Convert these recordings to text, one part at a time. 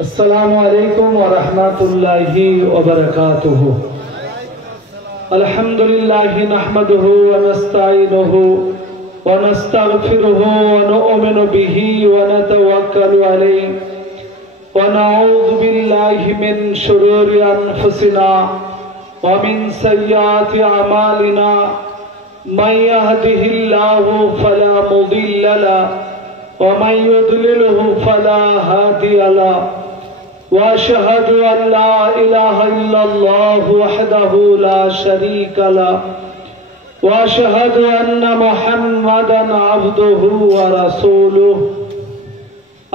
अस्सलामु अलैकुम व रहमतुल्लाहि व बरकातुहू। अल्हम्दुलिल्लाहि नहमदुहु व नस्तईनुहु व नस्तगफिरुहु व नु'मिनु बिही व नतवक्कलु अलैहि व नऊज़ु बिल्लाहि मिन शुरूरि अनफुसिना व मिन सय्यिआति अमालिना। मन यहदिहिल्लाहु फला मुदिल्ल लहु व मन युद्लिलहु फला हादिय लहु। वअशहदु अन ला इलाहा इल्लल्लाहु वहदहु ला शरीक लहु व अशहदु अन्ना मुहम्मदन अब्दुहु व रसूलुहु।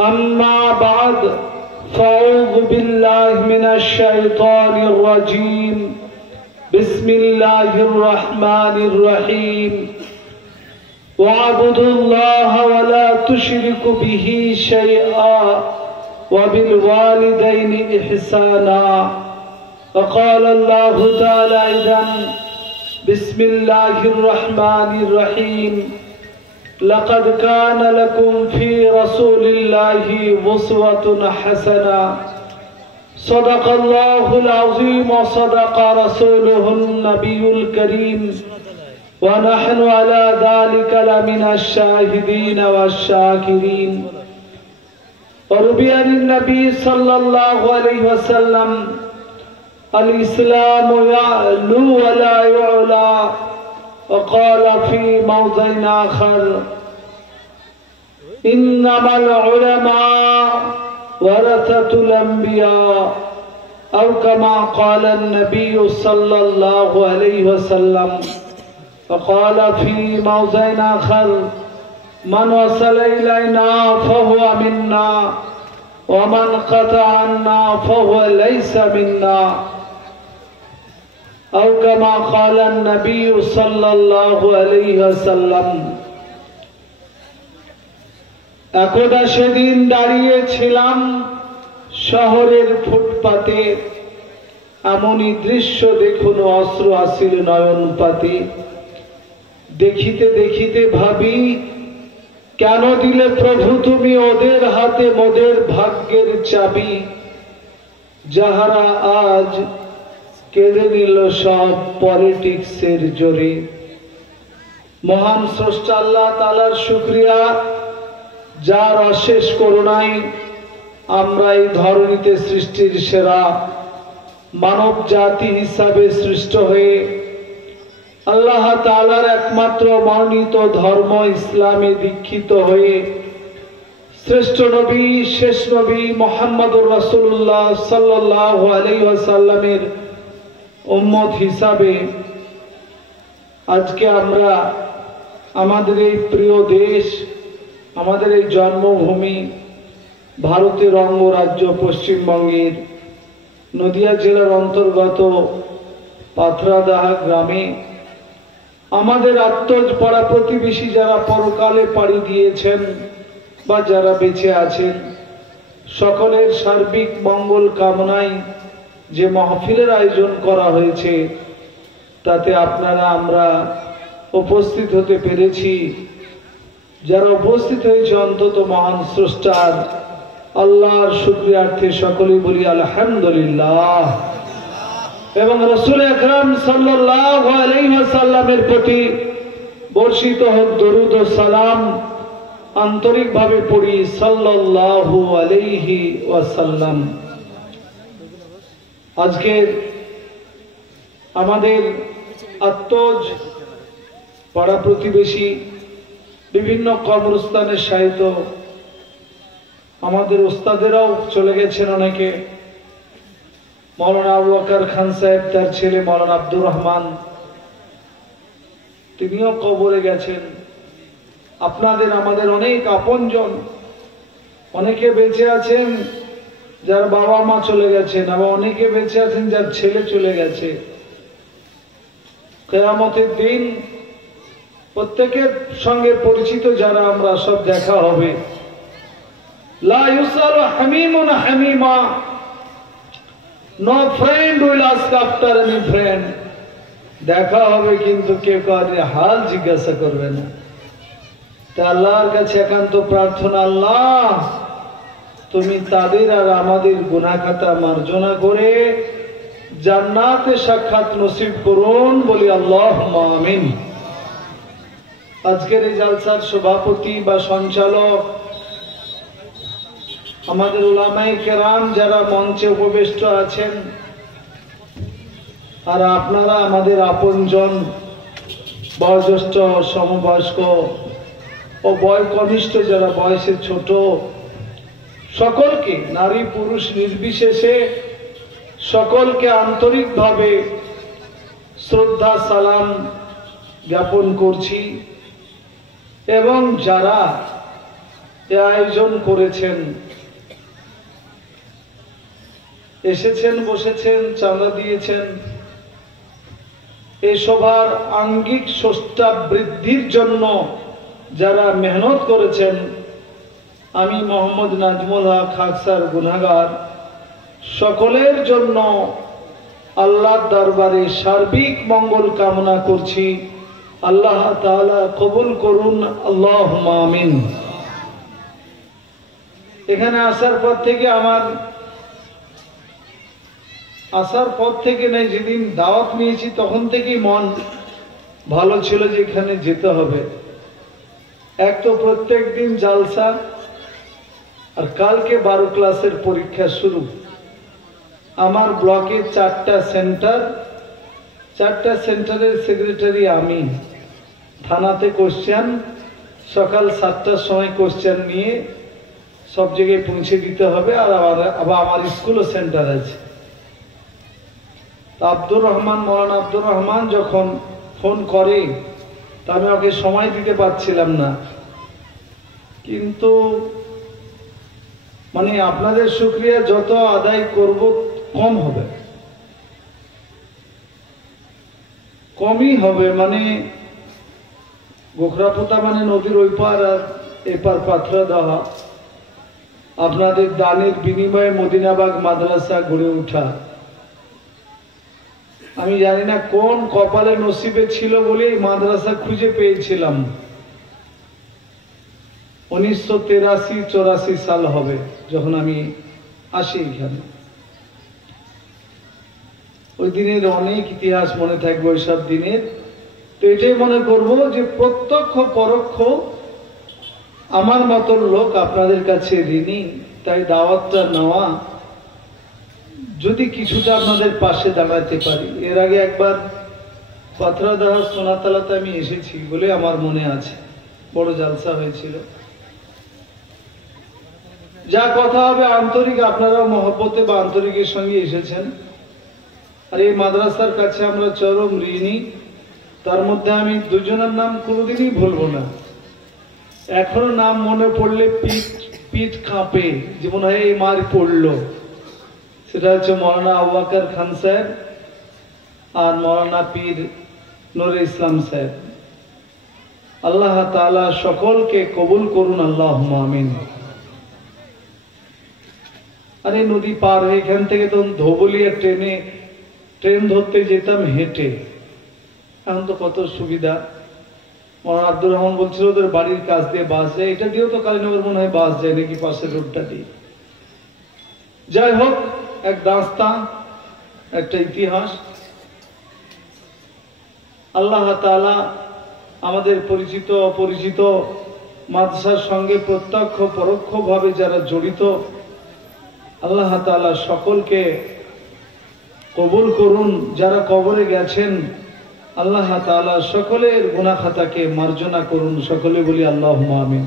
अम्मा बाद फ़अऊज़ु बिल्लाहि मिनश शैतानिर रजीम। बिस्मिल्लाहिर रहमानिर रहीम। वअब्दुल्लाह व ला तुशरिकु बिही शैआ वबिलवालिदैनि इहसाना। वक़ाल अल्लाहु तआला इज़न बिस्मिल्लाहिर रहमानिर रहीम। लक़द कान लकुम फ़ी रसूलिल्लाहि उस्वतुन हसना। सदक़ल्लाहुल अज़ीम व सदक़ रसूलुहुन नबियुल करीम व नहनु अला ज़ालिका लमिनश शाहिदीन वश्शाकिरीन। वरुबिया नबी सल्लल्लाहु अलैहि वसल्लम अल-इस्लामु यअलू व ला युअला। वक़ाल फ़ी मौज़िन आख़र इन्नमल उलमा वरसतुल अंबिया औ कमा क़ाल नबी सल्लल्लाहु अलैहि वसल्लम। वक़ाल फ़ी मौज़िन आख़र मन वसल इलैना फ़हुव मिन्ना व मन क़तअ अन्ना फ़हुव लैसा मिन्ना औ कमा क़ाल नबी सल्लल्लाहु अलैहि वसल्लम। एकदा सेदिन दाঁড়িয়েছিলাম শহরের ফুটপাতে। এমনই দৃশ্য দেখুন অশ্রু আসিল নয়ন পাতে। দেখিতে দেখিতে ভাবি কেন দিলে প্রভু তুমি ওদের হাতে মোদের ভাগ্যের চাবি। যাহারা আজ কেড়ে নিল সব পলিটিক্সের জোরে। মহান স্রষ্টা আল্লাহ তাআলার শুকরিয়া, যার অশেষ করুণায় আমরা এই ধরনীতে সৃষ্টির সেরা মানব জাতি হিসাবে সৃষ্ট হয়ে আল্লাহ তাআলার একমাত্র মনোনীত ধর্ম ইসলামে দীক্ষিত হয়ে শ্রেষ্ঠ নবী শেষ নবী মুহাম্মদুর রাসূলুল্লাহ সাল্লাল্লাহু আলাইহি ওয়াসাল্লামের উম্মত হিসাবে আজকে আমরা আমাদের এই প্রিয় দেশ, আমাদের এই জন্মভূমি ভারতের অঙ্গরাজ্য পশ্চিমবঙ্গের নদিয়া জেলার অন্তর্গত পাথরাদাহা গ্রামে আমাদের আত্মজ পাড়া প্রতিবেশী যারা পরকালে পাড়ি দিয়েছেন বা যারা বেঁচে আছেন সকলের সার্বিক মঙ্গল কামনায় যে মাহফিলের আয়োজন করা হয়েছে তাতে আপনারা আমরা উপস্থিত হতে পেরেছি। যারা উপস্থিত হয়েছে অন্তত মহান স্রষ্টার আল্লাহর শুকরিয়ার্থে সকলেই বলি আলহামদুলিল্লাহ। এবং রাসূল আকরাম সাল্লাল্লাহু আলাইহি ওয়াসাল্লামের প্রতি বর্ষিত হোক দরুদ ও সালাম আন্তরিকভাবে পড়ি সাল্লাল্লাহু আলাইহি ওয়াসাল্লাম। আজকে আমাদের আত্মজ পাড়া প্রতিবেশী বিভিন্ন কবরস্থানে শায়িত আমাদের ওস্তাদেরাও চলে গেছেন অনেকে। মৌলানা আবু বকর খান সাহেব, তার ছেলে মৌলানা আব্দুর রহমান, তিনিও কবরে গেছেন। আপনাদের আমাদের অনেক আপনজন, অনেকে বেঁচে আছেন যার বাবা মা চলে গেছেন, আবার অনেকে বেঁচে আছেন যার ছেলে চলে গেছে। কিয়ামতের দিন প্রত্যেকের সঙ্গে পরিচিত যারা আমরা সব দেখা হবে। লা ইউসালু হামিমুন হামিমা, no friend will ask after any friend. দেখা হবে কিন্তু কেউ কারোর হাল জিজ্ঞাসা করবে না। তা আল্লাহর কাছে একান্ত প্রার্থনা, আল্লাহ তুমি তাদের আর আমাদের গুনাহ খাতা মার্জনা করে জান্নাতে সাক্ষাৎ নসিব করুন, বলি আল্লাহুম্মা আমিন। আজকের এই জালসার সভাপতি বা সঞ্চালক আমাদের উলামায়ে কেরাম যারা মঞ্চে উপবিষ্ট আছেন, আর আপনারা আমাদের আপনজন, বয়োজ্যেষ্ঠ, সমবয়স্ক ও বয়কনিষ্ঠ যারা বয়সে ছোট, সকলকে নারী পুরুষ নির্বিশেষে সকলকে আন্তরিকভাবে শ্রদ্ধা সালাম জ্ঞাপন করছি। এবং যারা এ আয়োজন করেছেন, এসেছেন, বসেছেন, চাঁদা দিয়েছেন, এই সভার আঙ্গিক সুষ্ঠু বৃদ্ধির জন্য যারা মেহনত করেছেন, আমি মোহাম্মদ নাজমুল হক খাকসার গুনাহগার, সকলের জন্য আল্লাহর দরবারে সার্বিক মঙ্গল কামনা করছি। আল্লাহ তাআলা কবুল করুন, আল্লাহুম্মা আমিন। এখানে আসার পর থেকে নেই, যেদিন দাওয়াত নিয়েছি তখন থেকেই মন ভালো ছিল যে এখানে যেতে হবে। এক তো প্রত্যেক দিন জালসা, আর কালকে 12 ক্লাসের পরীক্ষা শুরু। আমার ব্লকে 4টা সেন্টার, 4টা সেন্টারের সেক্রেটারি আমি। থানাতে কোশ্চেন, সকাল 7টার সময় কোশ্চেন নিয়ে সব জায়গায় পৌঁছে দিতে হবে। আর আবার আমার স্কুলও সেন্টার আছে। আব্দুর রহমান, মৌলানা আব্দুর রহমান যখন ফোন করে, তা আমি ওকে সময় দিতে পারছিলাম না। কিন্তু মানে আপনাদের শুকরিয়া যত আদায় করব কম হবে, কমই হবে। মানে গোখরাপোতা মানে নদীর ওই পার আর এপার পাথরা দেওয়া। আপনাদের দানের বিনিময়ে মদিনাবাগ মাদ্রাসা গড়ে ওঠা। আমি জানি না কোন কপালে নসিবে ছিল বলে এই মাদ্রাসা খুঁজে পেয়েছিলাম। 1983-84 সাল হবে যখন আমি আসি এখানে। ওই দিনের অনেক ইতিহাস মনে থাকবে ওইসব দিনের। তো এটাই মনে করব যে প্রত্যক্ষ পরোক্ষ আমার মতন লোক আপনাদের কাছে ঋণী। তাই দাওয়াতটা নেওয়া, যদি কিছুটা আপনাদের পাশে দাঁড়াতে পারি। এর আগে একবার পাথরাদাহ সোনাতলাতে আমি এসেছি বলে আমার মনে আছে, বড় জালসা হয়েছিল। যা কথা হবে আন্তরিক, আপনারাও মহব্বতে বা আন্তরিকের সঙ্গে এসেছেন। আর এই মাদ্রাসার কাছে আমরা চরম ঋণী। তার মধ্যে আমি দুজনের নাম কোনোদিনই ভুলবো না। এখনো নাম মনে পড়লে পিঠ কাঁপে, যেমন হয় এই মার পড়লো। সেটা হচ্ছে মৌলানা আবু বকর খান সাহেব আর মৌলানা পীর নুর ইসলাম সাহেব। আল্লাহ তাআলা সকলকে কবুল করুন, আল্লাহুম্মা আমিন। আর এই নদী পার হয়ে এখান থেকে তখন ধোবলিয়া ট্রেন ধরতে যেতাম হেঁটে। এখন তো কত সুবিধা। মৌলানা আব্দুর রহমান বলছিল ওদের বাড়ির কাছ দিয়ে বাস যায়। এটা দিয়েও তো কালীনগর মনে হয় বাস যায় নাকি, পাশের রোডটা দিয়ে। যাই হোক, এক দাস্তা, একটা ইতিহাস। আল্লাহ তাআলা আমাদের পরিচিত অপরিচিত মাদ্রাসার সঙ্গে প্রত্যক্ষ পরোক্ষভাবে যারা জড়িত, আল্লাহ তাআলা সকলকে কবুল করুন। যারা কবরে গেছেন, আল্লাহ তাআলা সকলের গুনাহ খাতাকে মার্জনা করুন। সকলে বলি আল্লাহুম্মা আমিন।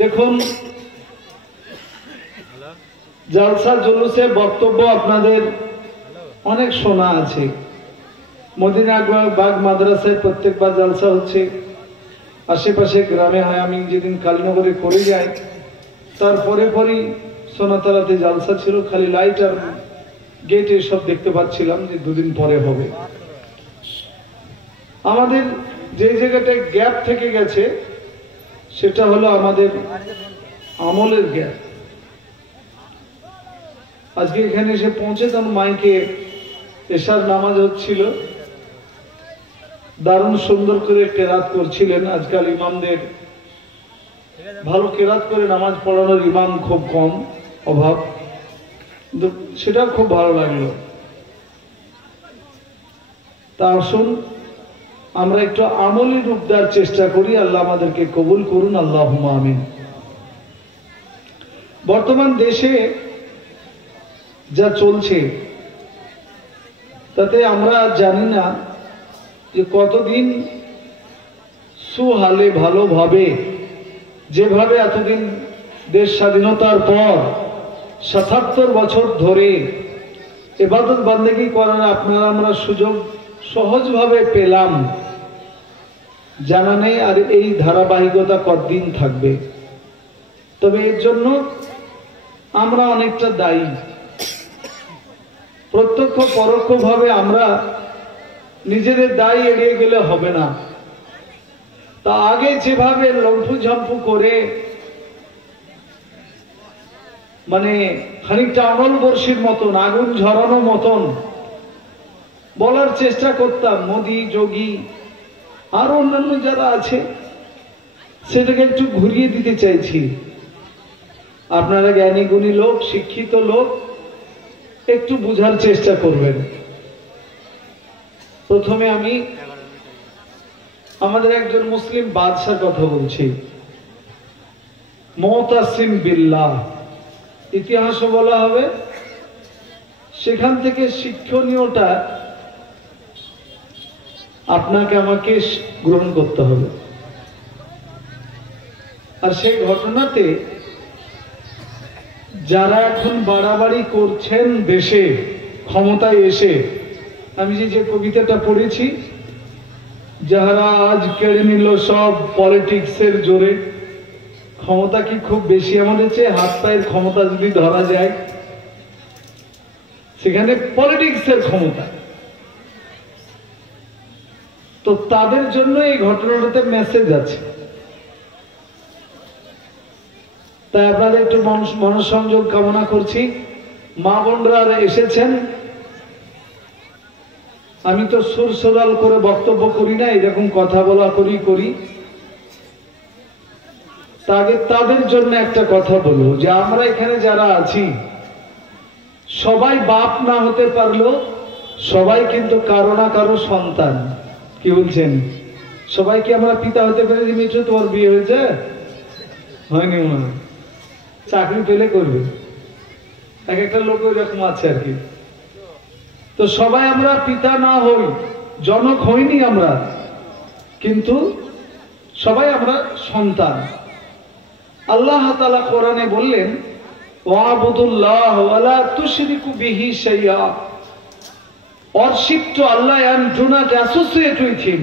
দেখুন, জালসা জুলুসে বক্তব্য আপনাদের অনেক শোনা আছে। মদিনাবাগ মাদ্রাসায় প্রত্যেকবার জালসা হচ্ছে, আশেপাশে গ্রামে হয়। আমি যেদিন কালীনগরে করে যাই, তারপরে পরই সোনাতলাতে জালসা ছিল। খালি লাইট আর গেটে সব দেখতে পাচ্ছিলাম যে 2 দিন পরে হবে। আমাদের যে জায়গাটা গ্যাপ থেকে গেছে সেটা হলো আমাদের আমলের গ্যাপ। আজকে এখানে এসে পৌঁছেতাম, মাইকে এশার নামাজ হচ্ছিল, দারুণ সুন্দর করে কেরাত করছিলেন। আজকাল ইমামদের ভালো কেরাত করে নামাজ পড়ানোর ইমাম খুব কম, অভাব, কিন্তু সেটা খুব ভালো লাগলো। তা আসুন আমরা একটু আমলি রূপ দেওয়ার চেষ্টা করি। আল্লাহ আমাদেরকে কবুল করুন, আল্লাহুম্মা আমিন। বর্তমান দেশে যা চলছে তাতে আমরা জানি না যে কতদিন সুহালে ভালোভাবে, যেভাবে এতদিন দেশ স্বাধীনতার পর ৭৭ বছর ধরে ইবাদত বান্দেগি করার আপনারা আমরা সুযোগ সহজভাবে পেলাম, জানা নেই আর এই ধারাবাহিকতা কতদিন থাকবে। তবে এর জন্য আমরা অনেকটা দায়ী। প্রত্যক্ষ পরোক্ষভাবে আমরা নিজেদের দায়ী এড়িয়ে গেলে হবে না। তা আগে যেভাবে লম্ফু ঝম্পু করে মানে খানিকটা অনল বর্ষির মতন, আগুন ঝরানো মতন বলার চেষ্টা করতাম, মোদি, যোগী আর অন্যান্য যারা আছে, সেটাকে একটু ঘুরিয়ে দিতে চাইছি। আপনারা জ্ঞানী গুণী লোক, শিক্ষিত লোক, একটু বুঝার চেষ্টা করবেন। প্রথমে আমি আমাদের একজন মুসলিম বাদশার কথা বলছি, মুতাসিম বিল্লাহ। ইতিহাসও বলা হবে, সেখান থেকে শিক্ষণীয়টা আপনাকে আমাকে গ্রহণ করতে হবে। আর সেই ঘটনাতে যারা এখন বাড়াবাড়ি করছেন দেশে ক্ষমতায় এসে, আমি যে কবিতাটা পড়েছি, যাহারা আজ কেড়ে নিল সব পলিটিক্সের জোরে, ক্ষমতা কি খুব বেশি আমাদের চেয়ে? হাত পায়ের ক্ষমতা যদি ধরা যায়, সেখানে পলিটিক্সের ক্ষমতা। তো তাদের জন্য এই ঘটনাটাতে মেসেজ আছে। তাই আপনাদের একটু মনোসংযোগ কামনা করছি। মা বোনরা এসেছেন, আমি তো সুর সরাল করে বক্তব্য করি না, এরকম কথা বলা করি। তাকে তাদের জন্য একটা কথা বলবো যে আমরা এখানে যারা আছি সবাই বাপ না হতে পারলেও সবাই কিন্তু কারো না কারো সন্তান। কি বলছেন? সবাই কি আমরা পিতা হতে পেরেছি? মিঠু, তোমার বিয়ে হয়েছে? হয়নি মনে হয়, চাকরি পেলে করবে, এক একটা লোক ওইরকম আছে আর কি। তো সবাই আমরা পিতা না হই, জনক হইনি আমরা, কিন্তু সবাই আমরা সন্তান। আল্লাহ তাআলা কোরআনে বললেন, ওয়াবুদুল্লাহ ওয়ালা তুশরিকু বিহি শাইআ। Worship to Allah and do not associate with him.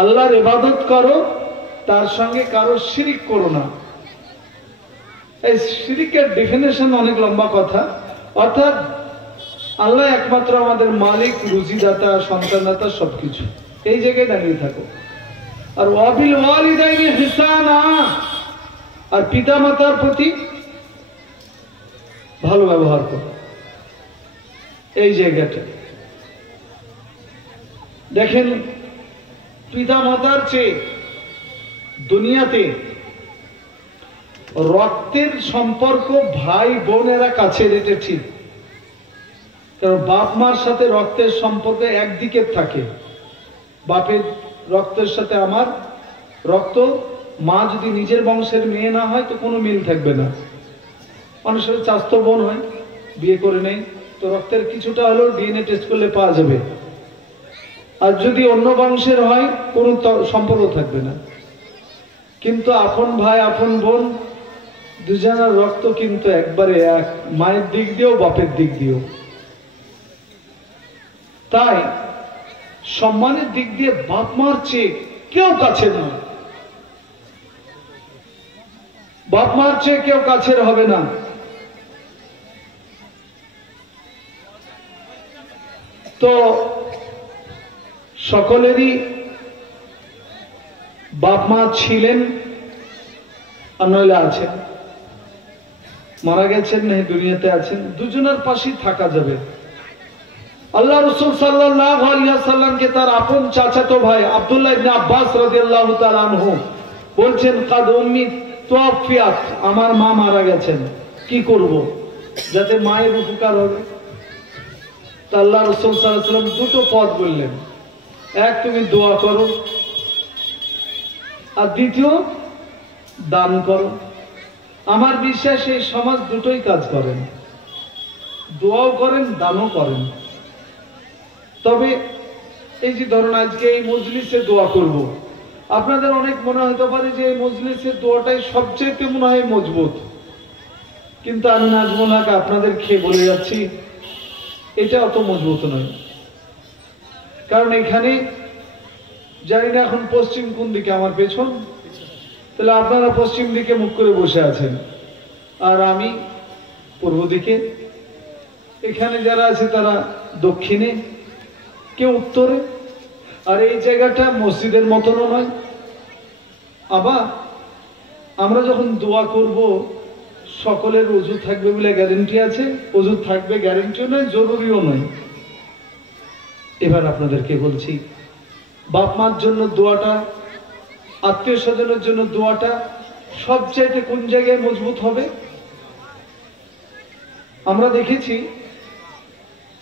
আল্লাহর ইবাদত করো, তার সঙ্গে কারো শিরিক করো না। এই শিরিকের ডেফিনেশন অনেক লম্বা কথা। অর্থাৎ আল্লাহ একমাত্র আমাদের মালিক, রুজিদাতা, সন্তানদাতা, সবকিছু। এই জায়গায় দাঁড়িয়ে থাকো। আর ওয়াবিল ওয়ালিদাইনি ইহসানা, আর পিতা মাতার প্রতি ভালো ব্যবহার করো। এই জায়গাটা দেখেন, পিতা মাতার চেয়ে দুনিয়াতে রক্তের সম্পর্ক ভাই বোনেরা কাছের, এটা ঠিক। কারণ বাপ মার সাথে রক্তের সম্পর্ক একদিকে থাকে। বাপের রক্তের সাথে আমার রক্ত, মা যদি নিজের বংশের মেয়ে না হয় তো কোনো মিল থাকবে না। মানুষের চাস্তো বোন হয়, বিয়ে করে নেই, তো রক্তের কিছুটা হলেও ডিএনএ টেস্ট করলে পাওয়া যাবে। আর যদি অন্য বংশের হয় কোনো সম্পর্ক থাকবে না। কিন্তু আপন ভাই আপন বোন দুজনের রক্ত কিন্তু একবারে এক, মায়ের দিক দিয়েও বাপের দিক দিয়েও। তাই সম্মানের দিক দিয়ে বাপ মার চেয়ে কেউ কাছের নয়, বাপ মার চেয়ে কেউ কাছের হবে না। তো সকলেরই বাপ মা ছিলেন আর নইলে আছেন, মারা গেছেন না দুনিয়াতে আছেন, দুজনের পাশেই থাকা যাবে। আল্লাহ রাসূল সাল্লাল্লাহু আলাইহি ওয়াসাল্লামকে তার আপন চাচাতো ভাই আব্দুল্লাহ ইবনে আব্বাস রাদিয়াল্লাহু তাআলা আনহু বলছেন কাদ উম্মি তুওয়াফিয়াত, আমার মা মারা গেছেন, কি করব যাতে মায়ের উপকার হবে। তা আল্লাহ রাসূল সাল্লাল্লাহু আলাইহি ওয়াসাল্লাম দুটো পথ বললেন, এক তুমি দোয়া করো, আর দ্বিতীয় দান করো। আমার বিশ্বাস এই সমাজ দুটোই কাজ করেন, দোয়াও করেন, দানও করেন। তবে এই যে ধরুন আজকে এই মজলিসে দোয়া করব, আপনাদের অনেক মনে হতে পারে যে এই মজলিসের দোয়াটাই সবচেয়ে মনে হয় মজবুত, কিন্তু আমি নাজমুল হক আপনাদের খেয়ে বলে যাচ্ছি এটা অত মজবুত নয়। কারণ এখানে জানি না এখন পশ্চিম কোন দিকে, আমার পেছন, তাহলে আপনারা পশ্চিম দিকে মুখ করে বসে আছেন আর আমি পূর্ব দিকে, এখানে যারা আছে তারা দক্ষিণে, কেউ উত্তরে। আর এই জায়গাটা মসজিদের মতনও নয়। আবার আমরা যখন দোয়া করব সকলের ওযু থাকবে বলে গ্যারান্টি আছে? ওযু থাকবে গ্যারান্টিও নয়, জরুরিও নয়। এবার আপনাদেরকে বলছি, বাপ মার জন্য দোয়াটা, আত্মীয় স্বজনের জন্য দোয়াটা সবচাইতে কোন জায়গায় মজবুত হবে? আমরা দেখেছি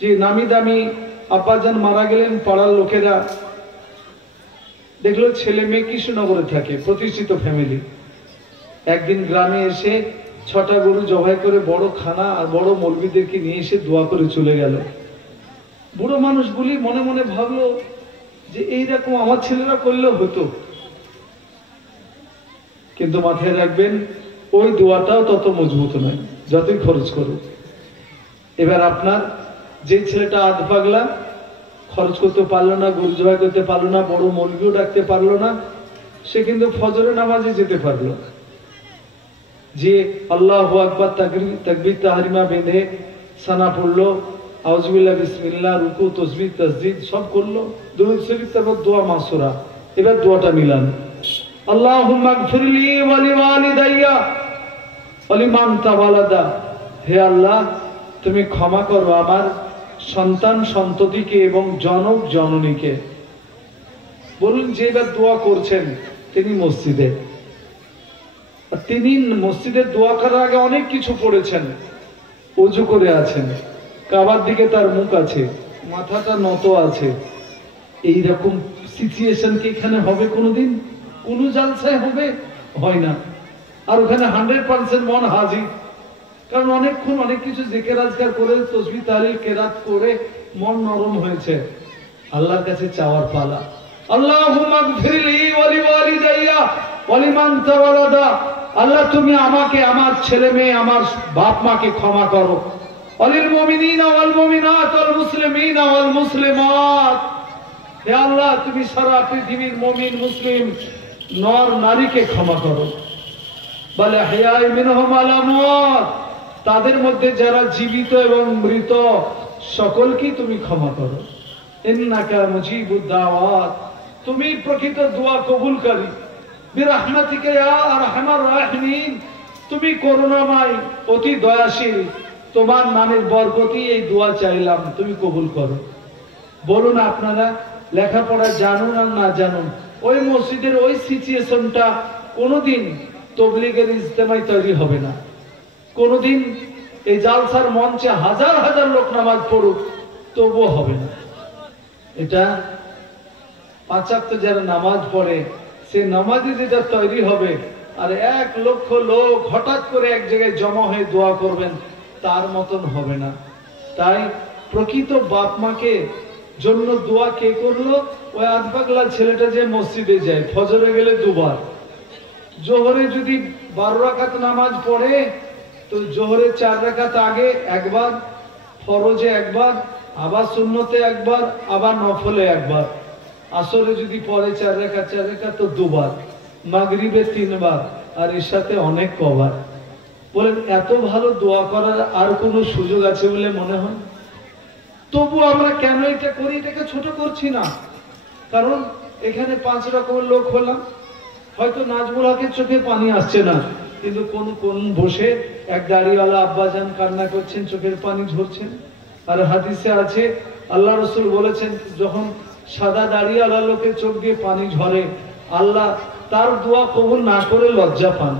যে নামি দামি আব্বাজান মারা গেলেন, পাড়ার লোকেরা দেখলো ছেলে মেয়ে কৃষ্ণনগরে থাকে, প্রতিষ্ঠিত ফ্যামিলি, একদিন গ্রামে এসে 6টা গরু জবাই করে বড় খানা আর বড় মৌলবীদেরকে নিয়ে এসে দোয়া করে চলে গেল। বুড়ো মানুষগুলি মনে মনে ভাবলো যে এইরকম আমার ছেলেরা করলেও হতো। কিন্তু মাথায় রাখবেন ওই দোয়াটাও তত মজবুত নয় যতই খরচ করুক। এবার আপনার যে ছেলেটা আধ পাগলা, খরচ করতে পারলো না, গরু জবাই করতে পারলো না, বড় মৌলবীও ডাকতে পারলো না, সে কিন্তু ফজরের নামাজে যেতে পারলো। যে আল্লাহু আকবার তাকবীর তাহরিমা বেঁধে সানা পড়লো, আউযুবিল্লাহ বিসমিল্লাহ, রুকু তাসবিহ তাসদীদ সব করলো, দুরূদ শরীফ, তারপর দোয়া মাসুরা। এবার দোয়াটা মিলান, আল্লাহুম্মা গফিরলি ওয়া লিওয়ালিদাইয়া ওয়া লিমান তাওয়ালাদা। হে আল্লাহ, তুমি ক্ষমা করো আমার সন্তান সন্ততিকে এবং জনক জননীকে। বলুন, যে এবার দোয়া করছেন তিনি মসজিদে, তিনি মসজিদের দোয়া করার আগে অনেক কিছু পড়েছেন, ওযু করে আছেন, কাবার দিকে তার মুখ আছে, মাথাটা নত আছে। এইরকম সিচুয়েশন কি এখানে হবে কোনোদিন? কোন জালসায় হবে? হয় না। আর ওখানে 100% মন হাজির, কারণ অনেকক্ষণ অনেক কিছু জিকির আজকার করে তাসবিহ তাহলিল কেরাত করে মন নরম হয়েছে। আল্লাহর কাছে চাওয়ার পালা, আল্লাহুম্মা গফিরলি ওয়া লিওয়ালিদাইয়া ওয়া লিমান তাওয়ালাদা। আল্লাহ, তুমি আমাকে, আমার ছেলে মেয়ে, আমার বাপ মাকে ক্ষমা করো। ওয়ালিল মুমিনিনা ওয়াল মুমিনাত ওয়াল মুসলিমিনা ওয়াল মুসলিমাত। হে আল্লাহ, তুমি সারা পৃথিবীর মুমিন মুসলিম নর নারীকে ক্ষমা করো। বলে হায়াই মিনহুম আলা মাউত, তাদের মধ্যে যারা জীবিত এবং মৃত সকলকে তুমি ক্ষমা করো। ইন্নাকা মুজিবুদ দাওয়াত, তুমি প্রকৃত দোয়া কবুলকারী। বিরহমাতিকা ইয়া আরহামার রাহিমিন, তুমি করুণাময়, অতি দয়াশীল, তোমার নামের বরকতে এই দোয়া চাইলাম, তুমি কবুল করো। বলুন, আপনারা লেখাপড়া জানুন আর না জানুন, ওই মসজিদের ওই সিচুয়েশনটা কোনোদিন তাবলীগের ইজতেমায় তৈরি হবে না। কোনোদিন এই জালসার মঞ্চে হাজার হাজার লোক নামাজ পড়ুক, তবুও হবে না। এটা 5 ওয়াক্ত যারা নামাজ পড়ে সে নামাজে যেটা তৈরি হবে, আর 1 লক্ষ লোক হঠাৎ করে এক জায়গায় জমা হয়ে দোয়া করবেন, তার মতন হবে না। তাই প্রকৃত বাপ মাকে জন্য দোয়া কে করলো? ওই আধপাগলা ছেলেটা যে মসজিদে যায়, ফজরে গেলে 2 বার, জোহরে যদি 12 রাকাত নামাজ পড়ে তো জোহরে 4 রাকাত আগে 1 বার, ফরজে 1 বার, আবার সুন্নতে 1 বার, আবার নফলে 1 বার, আসরে যদি পড়ে 4 রাকাত তো 2 বার, মাগরিবে 3 বার, আর এর সাথে অনেক কবার। বলেন, এত ভালো দোয়া করার আর কোনো সুযোগ আছে বলে মনে হয়? তবু আমরা কেন এটা করি? এটাকে ছোট করছি না, কারণ এখানে 5 রকমের লোক হলাম, হয়তো নাজমুল হকের চোখে পানি আসছে না, কিন্তু কোন বসে এক দাড়িওয়ালা আব্বাজান কান্না করছেন, চোখের পানি ঝরছেন। আর হাদিসে আছে, আল্লাহ রাসূল বলেছেন, যখন সাদা দাড়িওয়ালা লোকের চোখ দিয়ে পানি ঝরে, আল্লাহ তার দোয়া কবুল না করে লজ্জা পান,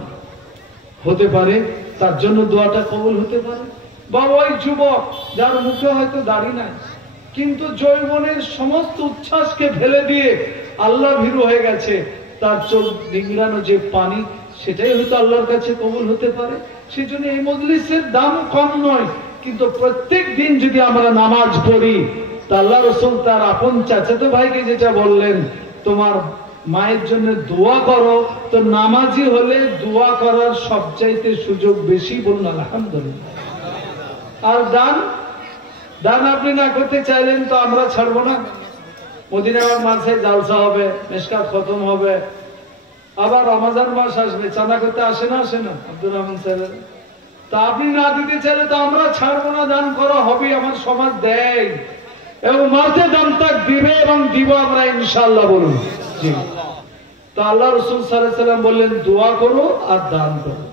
হতে পারে তার জন্য দোয়াটা কবুল হতে পারে। বা ওই যুবক যার মুখে হয়তো দাড়ি নাই, কিন্তু যৌবনের সমস্ত উচ্ছ্বাসকে ফেলে দিয়ে আল্লাহ ভীরু হয়ে গেছে, তার চোখ নিংড়ানো যে পানি, সেটাই হয়তো আল্লাহর কাছে কবুল হতে পারে। সেই জন্য এই মজলিসের দাম কম নয়, কিন্তু প্রত্যেক দিন যদি আমরা নামাজ পড়ি, তা আল্লাহ রাসূল তার আপন চাচাতো ভাইকে যেটা বললেন, তোমার মায়ের জন্য দোয়া করো, তো নামাজি হলে দোয়া করার সবচাইতে সুযোগ বেশি, বলুন আলহামদুলিল্লাহ। আর দান, দান আপনি না করতে চাইলেন তো আমরা ছাড়বো না। মদিনার মাসে জালসা হবে, মিশকাত খতম হবে, আবার রমজান মাস আসবে, চাঁদা করতে আসে না আসে না আব্দুর রহমান সাহেব? তা আপনি না দিতে চাইলে তো আমরা ছাড়বো না, দান করা হবে, আমার সমাজ দেয় এবং মাঝে দান তাক দিবে এবং দিব আমরা ইনশাআল্লাহ, বলুন জি। তো আল্লাহ রাসূল সাল্লাল্লাহু আলাইহি সাল্লাম বললেন দোয়া করো আর দান করো।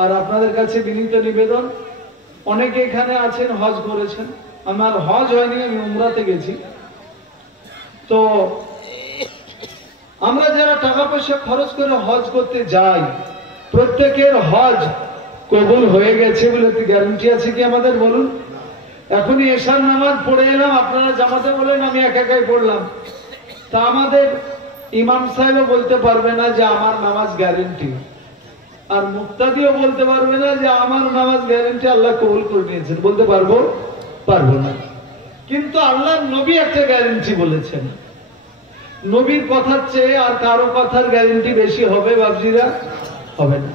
আর আপনাদের কাছে বিনীত নিবেদন, অনেকে এখানে আছেন হজ করেছেন, আমার হজ হয়নি, আমি উমরাতে গেছি। তো আমরা যারা টাকা পয়সা খরচ করে হজ করতে যাই, প্রত্যেকের হজ কবুল হয়ে গেছে বলে গ্যারান্টি আছে কি আমাদের, বলুন? এখনই এশার নামাজ পড়ে এলাম, আপনারা জামাতে বলেন, আমি একাই পড়লাম, তা আমাদের ইমাম সাহেবও বলতে পারবে না যে আমার নামাজ গ্যারান্টি, আর মুক্তাদিও বলতে পারবে না যে আমার নামাজ গ্যারান্টি আল্লাহ কবুল করে নিয়েছেন, বলতে পারবো না। কিন্তু আল্লাহর নবী একটা গ্যারান্টি বলেছেন, নবীর কথার চেয়ে আর কারো কথার গ্যারান্টি বেশি হবে বাবজিরা? হবে না।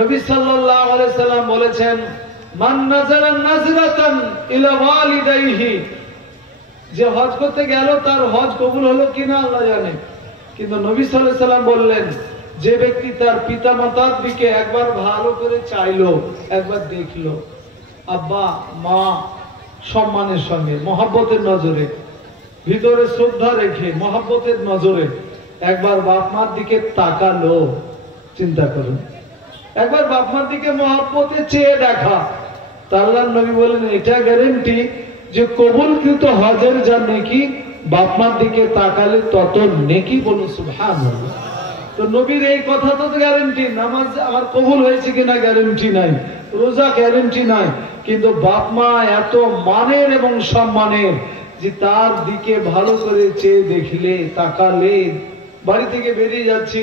নবী সাল্লাল্লাহু আলাইহি সাল্লাম বলেছেন, মান নাযারা নাযরাতান ইলা ওয়ালিদাইহি, যে হজ করতে গেল তার হজ কবুল হলো কিনা আল্লাহ জানে, কিন্তু নবী সাল্লাল্লাহু আলাইহি সাল্লাম বললেন, যে ব্যক্তি তার পিতামাতার দিকে একবার ভালো করে চাইলো, একবার দেখলো, আব্বা মা সম্মানের সঙ্গে মহব্বতের নজরে, ভিতরে শ্রদ্ধা রেখে মহব্বতের নজরে একবার বাপ মার দিকে তাকালো, চিন্তা করুন, একবার বাপ মার দিকে মহব্বতে চেয়ে দেখা, তা আল্লাহর নবী বলেন এটা গ্যারান্টি যে কবুলকৃত হজের যা নেকি, বাপ মার দিকে তাকালে তত নেকি, বলুন সুবহানাল্লাহ। তো নবীর এই কথা তো গ্যারান্টি, নামাজ আমার কবুল হয়েছে কিনা গ্যারান্টি নাই, রোজা গ্যারান্টি নাই, কিন্তু বাপ মা এত মানের এবং সম্মানের যে তার দিকে ভালো করে চেয়ে দেখলে, তাকালে, বাড়ি থেকে বেরিয়ে যাচ্ছি,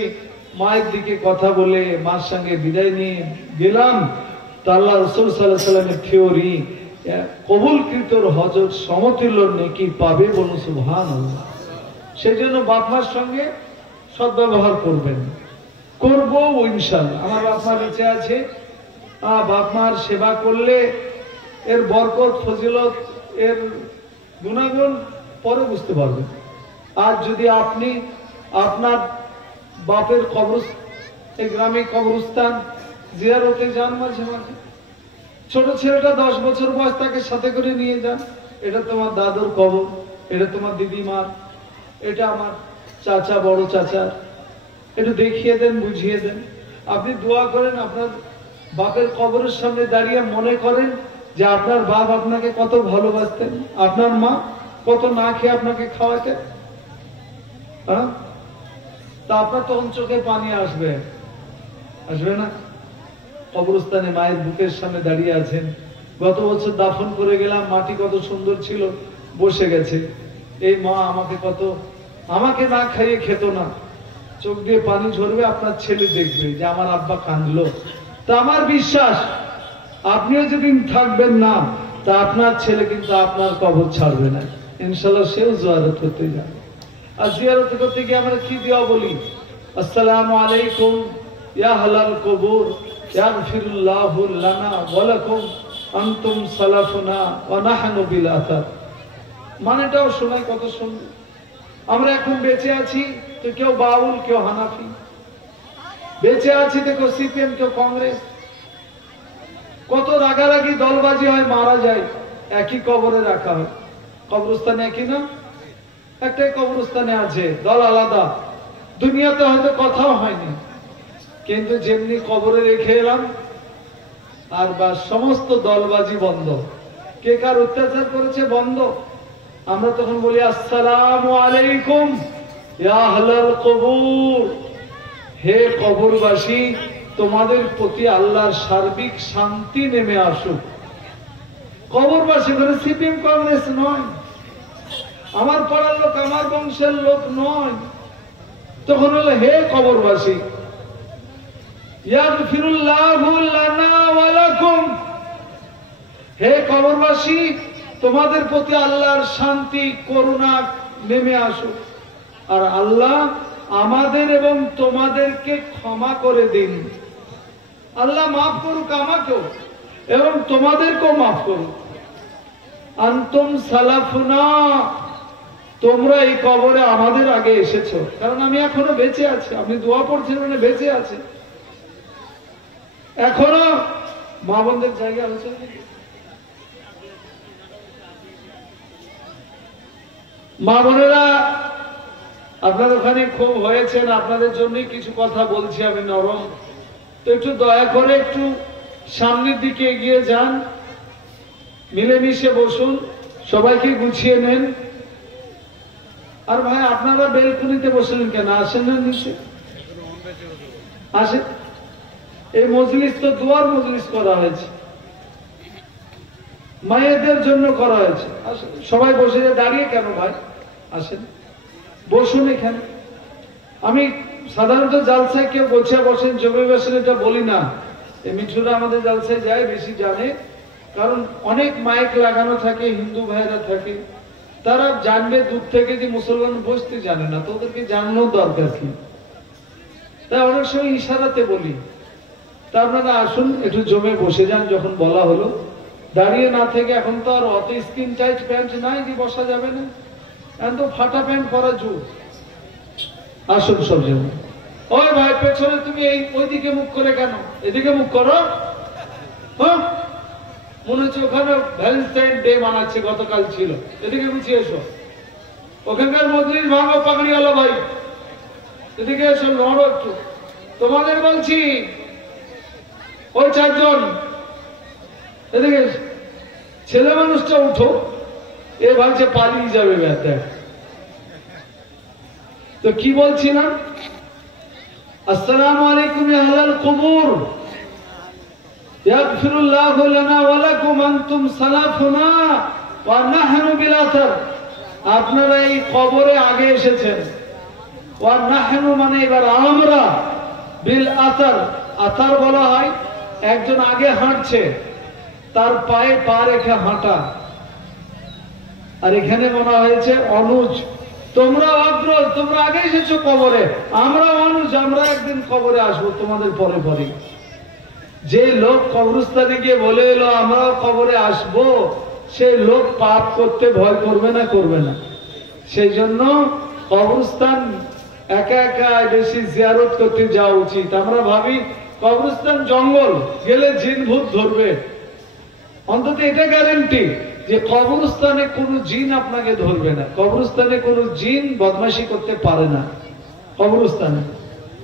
মায়ের দিকে কথা বলে মার সঙ্গে বিদায় নিয়ে গেলাম, তা আল্লাহ রাসূল সাল্লাল্লাহু আলাইহি ওয়াসাল্লামের থিওরি, কবুলকৃত হজের সমতুল্য নেকি পাবে, বলুন সুবহানাল্লাহ। সেজন্য বাপ মার সঙ্গে সদ্ব্যবহার করবেন, করবো ইনশাআল্লাহ। আমার বাপ মা বেঁচে আছে, বাপ মার সেবা করলে এর বরকত, ফজিলত, এর গুণাগুণ পরে বুঝতে পারবেন। আর যদি আপনি আপনার বাপের এই গ্রামে কবরস্থান জিয়ারতে যান, মাঝে মাঝে ছোট ছেলেটা 10 বছর বয়স, তাকে সাথে করে নিয়ে যান, এটা তোমার দাদুর কবর, এটা তোমার দিদিমার, এটা আমার চাচা, বড় চাচার, একটু দেখিয়ে দেন, বুঝিয়ে দেন। আপনি দোয়া করেন, আপনার বাপের কবরের সামনে দাঁড়িয়ে মনে করেন যে আপনার বাপ আপনাকে কত ভালোবাসতেন, আপনার মা কত না খেয়ে আপনাকে খাওয়াতেন, হ্যাঁ? তা আপনার তখন চোখে পানি আসবে, আসবে না? কবরস্থানে মায়ের বুকের সামনে দাঁড়িয়ে আছেন, গত বছর দাফন করে গেলাম, মাটি কত সুন্দর ছিল, বসে গেছে, এই মা আমাকে না খাইয়ে খেত না, চোখ দিয়ে পানি ঝরবে, আপনার ছেলে দেখবে যে আমার আব্বা কাঁদলো। তা আমার বিশ্বাস আপনিও যেদিন থাকবেন না, তা আপনার ছেলে কিন্তু আপনার কবর ছাড়বে না, ইনশাআল্লাহ সেও জিয়ারত করতে যাবে। আর জিয়ারত করতে গিয়ে আমরা কি দেওয়া বলি? আসসালামু আলাইকুম ইয়া আহলাল কবুর ইয়াগফিরুল্লাহু লানা ওয়া লাকুম আনতুম সালাফুনা ওয়া নাহনু বিল আথার। মানেটাও শোনাই কত সুন্দর। আমরা এখন বেঁচে আছি তো কেউ বাউল, কেউ হানাফি, বেঁচে আছি তো কেউ সিপিএম, কেউ কংগ্রেস, কত রাগারাগি দলবাজি হয়, মারা যায়, একই কবরে রাখা হয়, কবরস্থানে একই না, একটাই কবরস্থানে আছে, দল আলাদা, দুনিয়াতে হয়তো কথাও হয়নি, কিন্তু যেমনি কবরে রেখে এলাম আর বা সমস্ত দলবাজি বন্ধ, কে কার অত্যাচার করেছে বন্ধ। আমরা তখন বলি আসসালামু আলাইকুম ইয়া আহলাল কবুর হে কবরবাসী, তোমাদের প্রতি আল্লাহর সার্বিক শান্তি নেমে আসুক। কবরবাসী মানে সিপিএম কংগ্রেস নয়, আমার পাড়ার লোক, আমার বংশের লোক নয়। তখন হলো হে কবরবাসী, ইয়াগফিরুল্লাহু লানা ওয়া লাকুম, হে কবরবাসী, তোমাদের প্রতি আল্লাহর শান্তি করুণা নেমে আসুক, আর আল্লাহ আমাদের এবং তোমাদেরকে ক্ষমা করে দিন। আল্লাহ মাফ করুক আমাকেও এবং তোমাদেরকেও মাফ করুক। আনতুম সালাফুনা, তোমরা এই কবরে আমাদের আগে এসেছো, কারণ আমি এখনো বেঁচে আছি। আপনি দোয়া পড়ছেন মানে বেঁচে আছে। এখনো মা বোনদের জায়গা আলোচনা, মা বোনেরা আপনার ওখানে খুব হয়েছেন, আপনাদের জন্যই কিছু কথা বলছি আমি নরম। তো একটু দয়া করে একটু সামনের দিকে এগিয়ে যান, মিলেমিশে বসুন, সবাইকে গুছিয়ে নেন। আর ভাই আপনারা বেলকুনিতে বসলেন কেন? আসেন না নিচে, আসেন। এই মজলিস তো দোয়ার মজলিস করা হয়েছে, মায়েদের জন্য করা হয়েছে। আসেন সবাই বসে, দাঁড়িয়ে কেন ভাই? আসেন বসুন এখানে। আমি সাধারণত জালসায় কেউ গোছিয়া বসেন, জমে বসেন এটা বলি না। এই মিঠুরা আমাদের জালসায় যায়, বেশি জানে, কারণ অনেক মাইক লাগানো থাকে, হিন্দু ভাইরা থাকে, তারা জানবে দূর থেকে যে মুসলমান বসতে জানে না, তো ওদেরকে জানানোর দরকার কি। তাই অনেক সময় ইশারাতে বলি। তা আপনারা আসুন, একটু জমে বসে যান। যখন বলা হলো দাঁড়িয়ে না থেকে, এখন তো আর অত স্কিন টাইট প্যান্ট নাই যে বসা যাবে না, এখন তো ফাটা প্যান্ট পরা যুগ। আসুন সব জমে। ওই ভাই পেছনে তুমি এই ওইদিকে মুখ করে কেন? এদিকে মুখ করো। হ্যাঁ, মনে হচ্ছে ওখানে ভ্যালেন্টাইন ডে মানাচ্ছে, গতকাল ছিল। এদিকে গুছিয়ে এসো। ওখানকার মজলিস ভাঙো, পাগড়ি আলো ভাই, এদিকে এসো, নড়ো একটু। তোমাদের বলছি, ওই চারজন এদিকে, ছেলে মানুষটা উঠো। এ ভাবছে পালিয়ে যাবে ব্যাটা। তো কি বলছিলাম? আসসালামু আলাইকুম ইয়া আহলাল কুবুর, ইয়াগফিরুল্লাহু লানা ওয়া লাকুম, আনতুম সালাফুনা ওয়া নাহনু বিল আসার। আপনারা এই কবরে আগে এসেছেন। ওয়া নাহনু মানে এবার আমরা, বিল আসার, আসার বলা হয় একজন আগে হাঁটছে, তার পায়ে পা রেখে হাঁটা। আর এখানে বলা হয়েছে অনুজ, তোমরা অগ্রজ, তোমরা আগে এসেছো কবরে, আমরা অনুজ, আমরা একদিন কবরে আসবো তোমাদের পরে পরে। যে লোক কবরস্থানে গিয়ে বলে এলো আমরাও কবরে আসবো, সে লোক পাপ করতে ভয় করবে না? করবে না। সেই জন্য কবরস্থান একা একা বেশি জিয়ারত করতে যাওয়া উচিত। আমরা ভাবি কবরস্থান জঙ্গল, গেলে জিন ভূত ধরবে। অন্তত এটা গ্যারান্টি যে কবরস্থানে কোনো জিন আপনাকে ধরবে না। কবরস্থানে কোনো জিন বদমাশি করতে পারে না। কবরস্থানে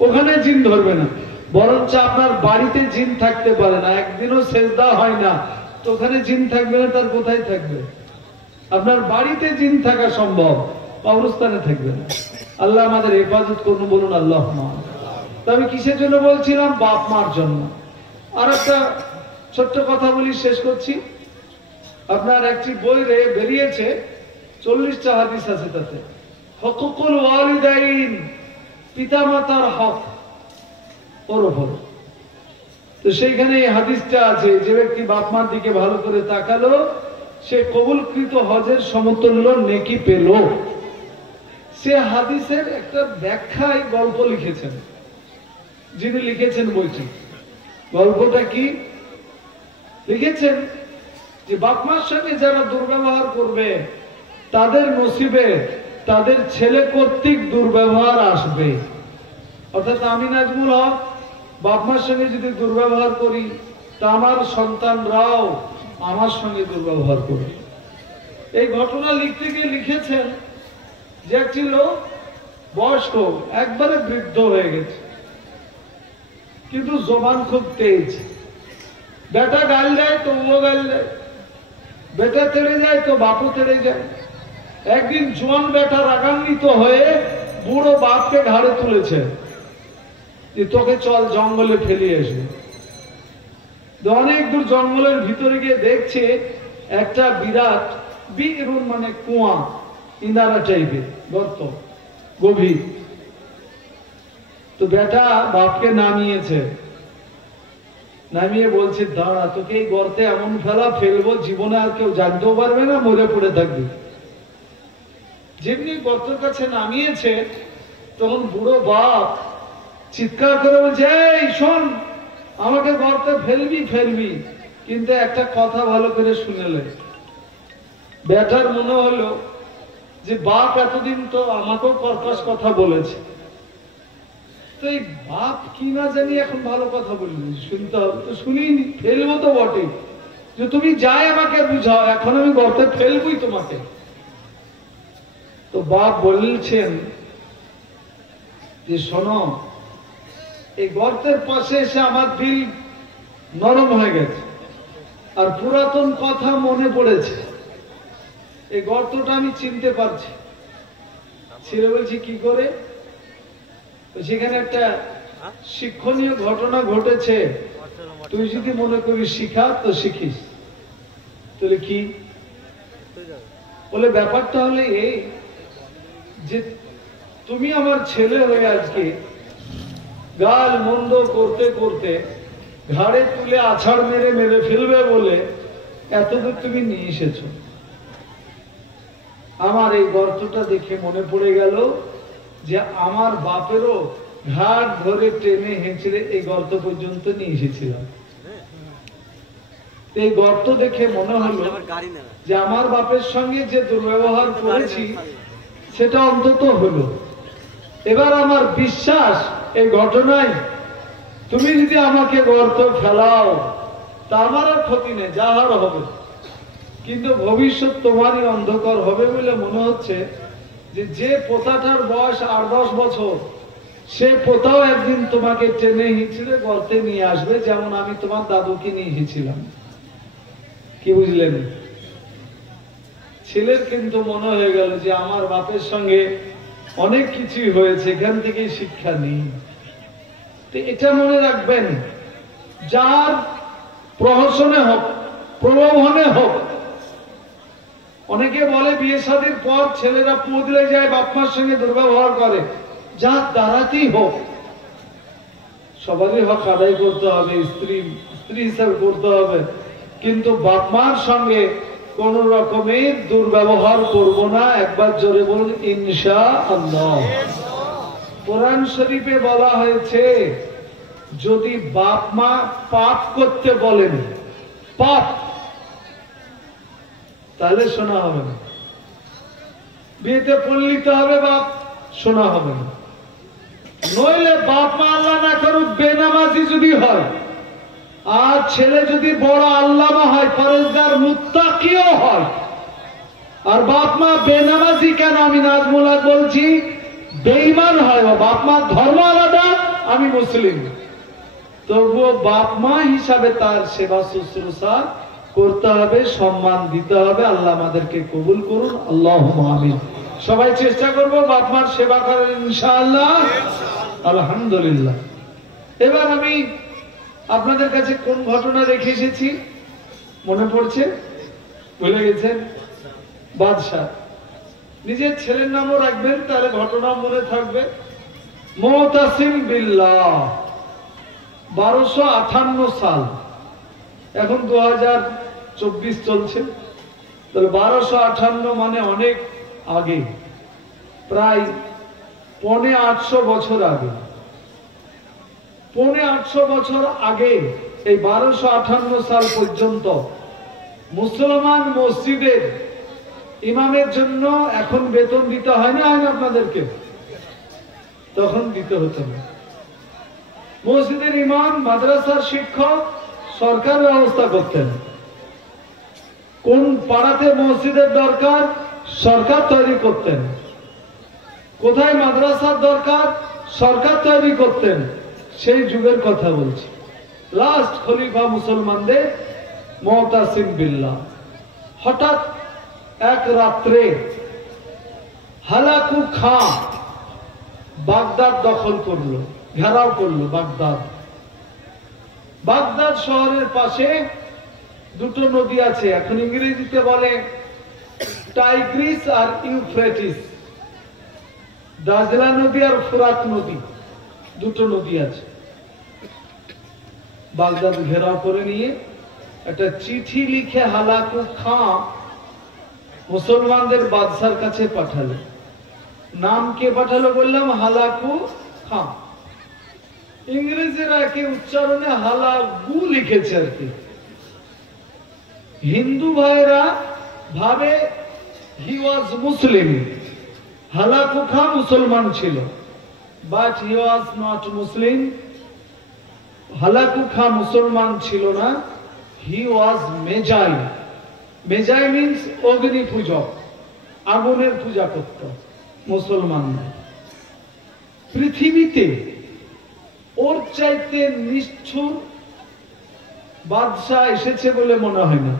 ওখানে জিন ধরবে না, বরঞ্চ আপনার বাড়িতে জিন থাকতে পারে না, একদিনও সেজদা হয় না, তো ওখানে জিন থাকবে না, তার কোথায় থাকবে? আপনার বাড়িতে জিন থাকা সম্ভব, কবরস্থানে থাকবে না। আল্লাহ আমাদের হেফাজত করুন, বলুন আল্লাহ। তবে কিসের জন্য বলছিলাম? বাপ মার জন্য। আর একটা ছোট্ট কথা বলি, শেষ করছি। আপনার একটি বই বেরিয়েছে, 40টা হাদিস আছে তাতে, হকুকুল ওয়ালিদাইন, পিতামাতার হক ওর উপর। তো সেইখানে এই হাদিসটা আছে, যে ব্যক্তি বাপ মার দিকে ভালো করে তাকালো, সে কবুলকৃত হজের সমতুল্য নেকি পেল। সে হাদিসের একটা ব্যাখ্যায় গল্প লিখেছেন, যিনি লিখেছেন বইটি। গল্পটা কি লিখেছেন? যে বাপ মার সঙ্গে যারা দুর্ব্যবহার করবে, তাদের নসিবে তাদের ছেলে কর্তৃক দুর্ব্যবহার আসবে। অর্থাৎ আমি নাজমুল হক বাপ মার সঙ্গে যদি দুর্ব্যবহার করি, তা আমার সন্তানরাও আমার সঙ্গে দুর্ব্যবহার করবে। এই ঘটনা লিখতে গিয়ে লিখেছেন যে একটি লোক বয়স্ক, একবারে বৃদ্ধ হয়ে গেছে, কিন্তু জবান খুব তেজ। বেটা গাল দেয় তো ও গাল দেয়, বেটা তেড়ে যায় তো বাপও তেড়ে যায়। একদিন জোয়ান বেটা রাগান্বিত হয়ে বুড়ো বাপকে ঘাড়ে তুলেছে। যে তোকে চল জঙ্গলে ফেলে আসবে। অনেক দূর জঙ্গলের ভিতরে গিয়ে দেখছে একটা বিরাট বিরুন মানে কুয়া, ইনারা টাইপের গর্ত, গভীর। তো বেটা বাপকে নামিয়েছে, নামিয়ে বলছে দাঁড়া, তোকে এই গর্তে এমন ফেলবো জীবনে আর কেউ জানতেও পারবে না, মরে পড়ে থাকবি। যেমনি গর্তের কাছে নামিয়েছে তখন বুড়ো বাপ চিৎকার করে বলছে, এই শোন, আমাকে গর্তে ফেলবি, কিন্তু একটা কথা ভালো করে শুনেলে। বেটার মনে হলো যে বাপ এতদিন তো আমাকেও কর্কশ কথা বলেছে, তো এই বাপ কি না জানি এখন ভালো কথা বললি, শুনতে হবে তো, শুনিনি, ফেলবো তো বটে, যে তুমি যাই আমাকে বুঝাও, এখন আমি গর্তে ফেলবই তোমাকে। তো বাপ বলছেন যে শোনো, এই গর্তের পাশে এসে আমার দিল নরম হয়ে গেছে, আর পুরাতন কথা মনে পড়েছে, এই গর্তটা আমি চিনতে পারছি। ছেলে বলছি কি করে? সেখানে একটা শিক্ষণীয় ঘটনা ঘটেছে, তুই যদি মনে করিস শিখা তো শিখিস। তাহলে কি? বলে ব্যাপারটা হলে এই যে তুমি আমার ছেলে হয়ে আজকে গাল মন্দ করতে করতে ঘাড়ে তুলে আছাড় মেরে ফেলবে বলে এতদূর তুমি নিয়ে এসেছো। আমার এই গর্তটা দেখে মনে পড়ে গেল যে আমার বাপেরও ঘাট ধরে টেনে হেঁচড়ে এই গর্ত পর্যন্ত নিয়ে এসেছিলাম। এই গর্ত দেখে মনে হলো যে আমার বাপের সঙ্গে যে দুর্ব্যবহার করেছি সেটা অন্তত হলো। এবার আমার বিশ্বাস এই ঘটনায় তুমি যদি আমাকে গর্ত ফেলাও তা আমার আর ক্ষতি নেই, যা হার হবে, কিন্তু ভবিষ্যৎ তোমারই অন্ধকার হবে বলে মনে হচ্ছে। যে পোতাটার বয়স 8-10 বছর, সে পোতাও একদিন তোমাকে টেনে হিঁচড়ে গর্তে নিয়ে আসবে, যেমন আমি তোমার দাদুকে নিয়ে এসেছিলাম। কি বুঝলেন? ছেলের কিন্তু মনে হয়ে গেল যে আমার বাপের সঙ্গে অনেক কিছুই হয়েছে, এখান থেকে শিক্ষা নেই। তো এটা মনে রাখবেন, যার প্রহসনে হোক প্রলোভনে হোক, অনেকে বলে বিয়ে শাদীর পর ছেলেরা বদলে যায়, বাপ মার সঙ্গে দুর্ব্যবহার করে, যার দ্বারাতেই হোক সবারই হক আদায় করতে হবে, স্ত্রী হিসাবে করতে হবে, কিন্তু বাপ মার সঙ্গে কোন রকমের দুর্ব্যবহার করব না। একবার জোরে বলুন ইনশাআল্লাহ। কোরআন শরীফে বলা হয়েছে যদি বাপ মা পাপ করতে বলেন, পাপ, তাহলে শোনা হবে না। বিয়েতে পল্লিতে হবে বাপ, শোনা হবে না। নইলে বাপ মা আল্লাহ না করুক বেনামাজি যদি হয়, আর ছেলে যদি বড় আল্লামা হয়, পরেজগার মুত্তাকিও হয়, আর বাপ মা বেনামাজি কেন, আমি নাজমুল হক বলছি, বেঈমান হয়, বাপ মা ধর্ম আলাদা, আমি মুসলিম, তবুও বাপ মা হিসাবে তার সেবা শুশ্রূষা করতে হবে, সম্মান দিতে হবে। আল্লাহ আমাদেরকে কবুল করুন, আল্লাহুম্মা আমিন। সবাই চেষ্টা করব বাপ মার সেবা করার, ইনশাআল্লাহ। আলহামদুলিল্লাহ। এবার আমি আপনাদের কাছে কোন ঘটনা রেখে এসেছি মনে পড়ছে? ভুলে গেছেন? বাদশাহ। নিজের ছেলের নামও রাখবেন, তাহলে ঘটনা মনে থাকবে। মুতাসিম বিল্লাহ, 1258 সাল, এখন 2024 চলছে, তাহলে 1258 মানে অনেক আগে, প্রায় 850 বছর আগে। 850 বছর আগে এই 1258 সাল পর্যন্ত মুসলমান মসজিদের ইমামের জন্য এখন বেতন দিতে হয় না, আপনাদেরকে তখন দিতে হতো না। মসজিদের ইমাম, মাদ্রাসার শিক্ষক সরকার ব্যবস্থা করতেন। কোন পাড়াতে মসজিদের দরকার সরকার তৈরি করতেন, কোথায় মাদ্রাসার দরকার সরকার তৈরি করতেন। সেই যুগের কথা বলছি। লাস্ট খলিফা মুসলমানদের মুতাসিম বিল্লাহ। হঠাৎ এক রাত্রে হালাকু খাঁ বাগদাদ দখল করলো। ঘেরাও করলো বাগদাদ। বাগদাদ শহরের পাশে দুটো নদী আছে, এখন ইংরেজিতে বলে টাইগ্রিস আর ইউফ্রেটিস, দাজলা নদী আর ফুরাত নদী, দুটো নদী আছে। বাগদাদ ঘেরাও করে নিয়ে একটা চিঠি লিখে হালাকু খাঁ মুসলমানদের বাদশার কাছে পাঠালো। নাম কে পাঠালো বললাম? হালাকু খাঁ। ইংরেজরা কি উচ্চারণে হালাগু লিখেছে আর কি। হিন্দু ভাইরা ভাবে হি ওয়াজ মুসলিম, হালাকু খাঁ মুসলমান ছিল, but he was not Muslim. Hulagu Khan মুসলমান ছিল না, হি ওয়াজ মেজাই। মেজাই মিন্স অগ্নি পূজক, আগুনের পূজা করত, মুসলমান না। পৃথিবীতে ওর চাইতে নিষ্ঠুর বাদশাহ এসেছে বলে মনে হয় না।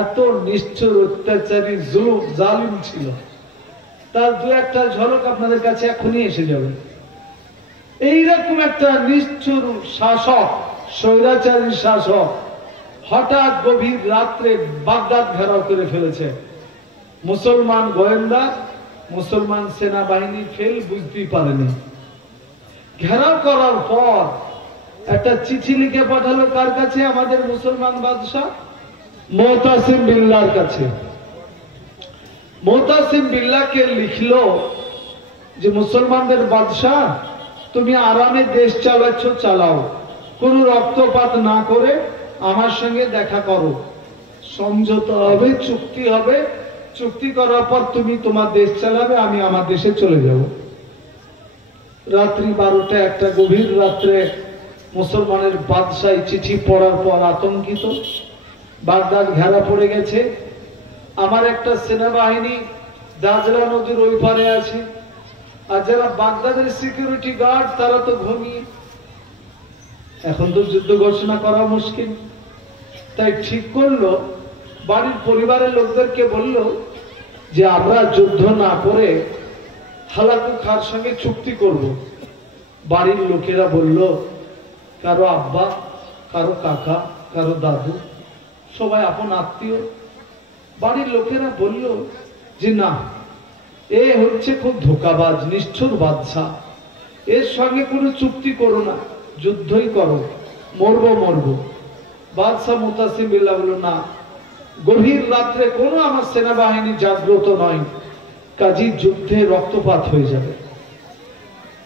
এত নিষ্ঠুর, অত্যাচারী, জালিম ছিল। তার দু একটা ঝলক আপনাদের কাছে এখনই এসে যাবে। এইরকম একটা নিষ্ঠুর শাসক, স্বৈরাচারী শাসক হঠাৎ গভীর রাত্রে বাগদাদ ঘেরাও করে ফেলেছে। মুসলমান গোয়েন্দা, মুসলমান সেনাবাহিনী ফেল বুঝতেই পারেনি। ঘেরাও করার পর একটা চিঠি লিখে পাঠালো কার কাছে? আমাদের মুসলমান বাদশাহ মুতাসিম বিল্লাহর কাছে। মুতাসিম বিল্লাহকে লিখলো যে মুসলমানদের বাদশাহ, তুমি আরামে দেশ চালাচ্ছ, চালাও, কোনো রক্তপাত না করে আমার সঙ্গে দেখা করো, সমঝোতা হবে, চুক্তি হবে, চুক্তি করার পর তুমি তোমার দেশ চালাবে, আমি আমার দেশে চলে যাব। রাত্রি 12টা 1টা গভীর রাত্রে মুসলমানের বাদশাহ চিঠি পড়ার পর আতঙ্কিত। বাগদাদ ঘেরা পড়ে গেছে, আমার একটা সেনাবাহিনী দাজলা নদীর ওই পারে আছে, আর যারা বাগদাদের সিকিউরিটি গার্ড তারা তো ঘুমিয়ে। এখন তো যুদ্ধ ঘোষণা করা মুশকিল। তাই ঠিক করলো, বাড়ির পরিবারের লোকদেরকে বলল যে আমরা যুদ্ধ না করে হালাকু খাঁর সঙ্গে চুক্তি করব। বাড়ির লোকেরা বলল, কারো আব্বা, কারো কাকা, কারো দাদু, সবাই আপন আত্মীয়। বাড়ির লোকেরা বলল যে না, এ হচ্ছে খুব ধোঁকাবাজ, নিষ্ঠুর বাদশাহ, এর সঙ্গে কোনো চুক্তি করো না, যুদ্ধই করো, মরবো মরবো। বাদশাহ মুতাসিম বিল্লাহ বলল, না, গভীর রাত্রে কোনো আমার সেনাবাহিনী জাগ্রত নয়, কাজী যুদ্ধে রক্তপাত হয়ে যাবে।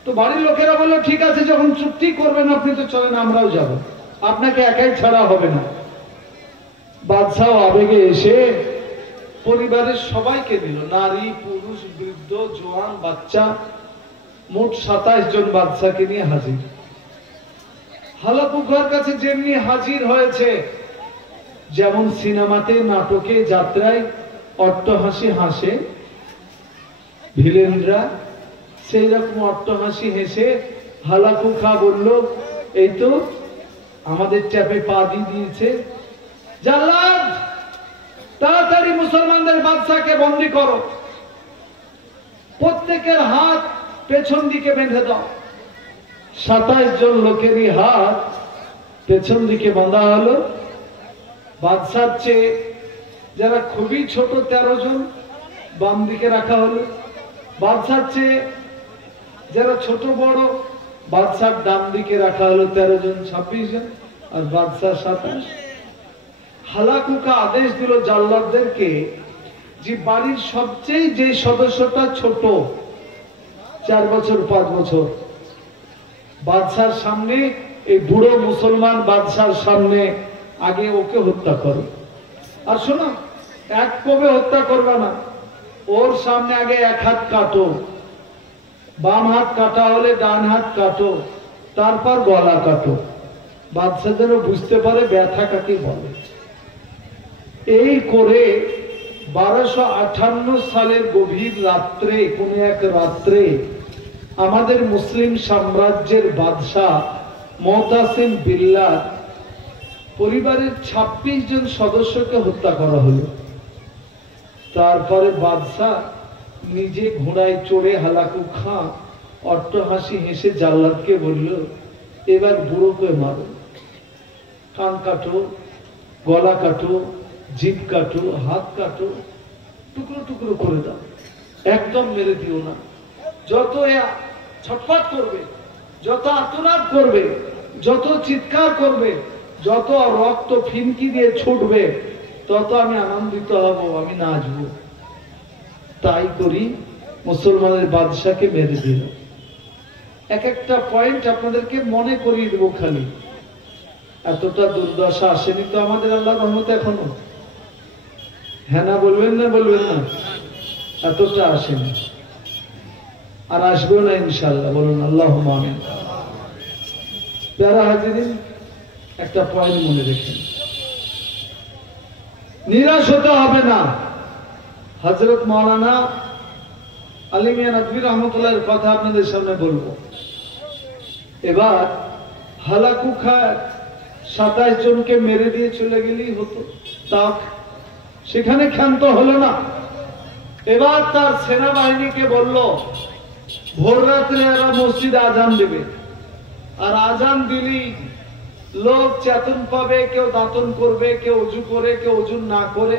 তো বাড়ির লোকেরা বলল, ঠিক আছে, যখন চুক্তি করবেন আপনি তো চলেন, আমরাও যাব, আপনাকে একাই ছাড়া হবে না। বাদশাহ আবেগে এসে পরিবারের সবাইকে দিল, নারী, পুরুষ, বৃদ্ধ, জওয়ান, বাচ্চা, মোট 27 জন বাদশাকে নিয়ে হাজির। হালাকু খাঁর কাছে যেমনি হাজির হয়েছে, যেমন সিনেমাতে, নাটকে, যাত্রায় অট্টহাসি হাসে ভিলেনরা, সেই রকম অট্টহাসি হেসে হালাকু খাঁ বলল, এই তো আমাদের ট্যাপে পা দিয়ে দিয়েছে, জাল্লাদ তাড়াতাড়ি মুসলমানদের বাদশাকে বন্দী করো, প্রত্যেকের হাত পেছন দিকে বেঁধে দাও। 27 জন লোকেরই হাত পেছন দিকে বাঁধা হলো। বাদশার চেয়ে যারা খুবই ছোট 13 জন বাম দিকে রাখা হলো। বাদশার চেয়ে যারা ছোট বড়, বাদশার ডান দিকে রাখা হলো 13 জন, 26 জন, আর বাদশাহ 27। হালাকু খাঁ আদেশ দিল জাল্লাদদেরকে যে বাড়ির সবচেয়ে যে সদস্যটা ছোট, 4 বছর 5 বছর, বাদশার সামনে, এই বুড়ো মুসলমান বাদশার সামনে আগে ওকে হত্যা করো। আর শোনো, এক কবে হত্যা করবে না, ওর সামনে আগে এক হাত কাটো, বাম হাত কাটা হলে ডান হাত কাটো, তারপর গলা কাটো, বাদশা যেন বুঝতে পারে ব্যথা কাকে বলে। এই করে 1258 সালের গভীর রাত্রে, কোন এক রাত্রে আমাদের মুসলিম সাম্রাজ্যের বাদশাহ মুতাসিম বিল্লাহ পরিবারের 26 জন সদস্যকে হত্যা করা হলো। তারপরে বাদশাহ নিজে ঘোড়ায় চড়ে হালাকু খাঁ অট্ট হাসি হেসে জাল্লাদকে বলল, এবার বুড়োকে মারো, কান কাটো, গলা কাটো, জিভ কাটো, হাত কাটো, টুকরো টুকরো করে দাও, একদম মেরে দিও না। যত ছটফট করবে, যত আর্তনাদ করবে, যত চিৎকার করবে, যত রক্ত ফিনকি দিয়ে ছুটবে, তত আমি আনন্দিত হব, আমি নাচবো। তাই করি, মুসলমানের বাদশাকে মেরে দিল। এক একটা পয়েন্ট আপনাদেরকে মনে করিয়ে দেবো খালি। এতটা দুর্দশা আসেনি তো আমাদের আল্লাহর রহমতে এখনো? হ্যাঁ না বলবেন না? বলবেন না? এতটা আসেনি, আর আসবেও না ইনশাআল্লাহ। বলুন আল্লাহুম্মা আমিন। প্যারা হাজিরিন, একটা পয়েন্ট মনে রেখেন, নিরাশ হতে হবে না। হযরত মাওলানা আলী মিয়া নদভী রহমতুল্লাহর কথা আপনাদের সামনে বলবো। এবার হালাকু খায় 27 জনকে মেরে দিয়ে চলে গেলেই হতো, তা সেখানে ক্ষান্ত হলো না। এবার তার সেনাবাহিনীকে বলল, ভোর রাত্রে এরা মসজিদে আজান দেবে, আর আজান দিলেই লোক চেতন পাবে, কেউ দাঁতন করবে, কেউ উজু করে, কেউ উজু না করে,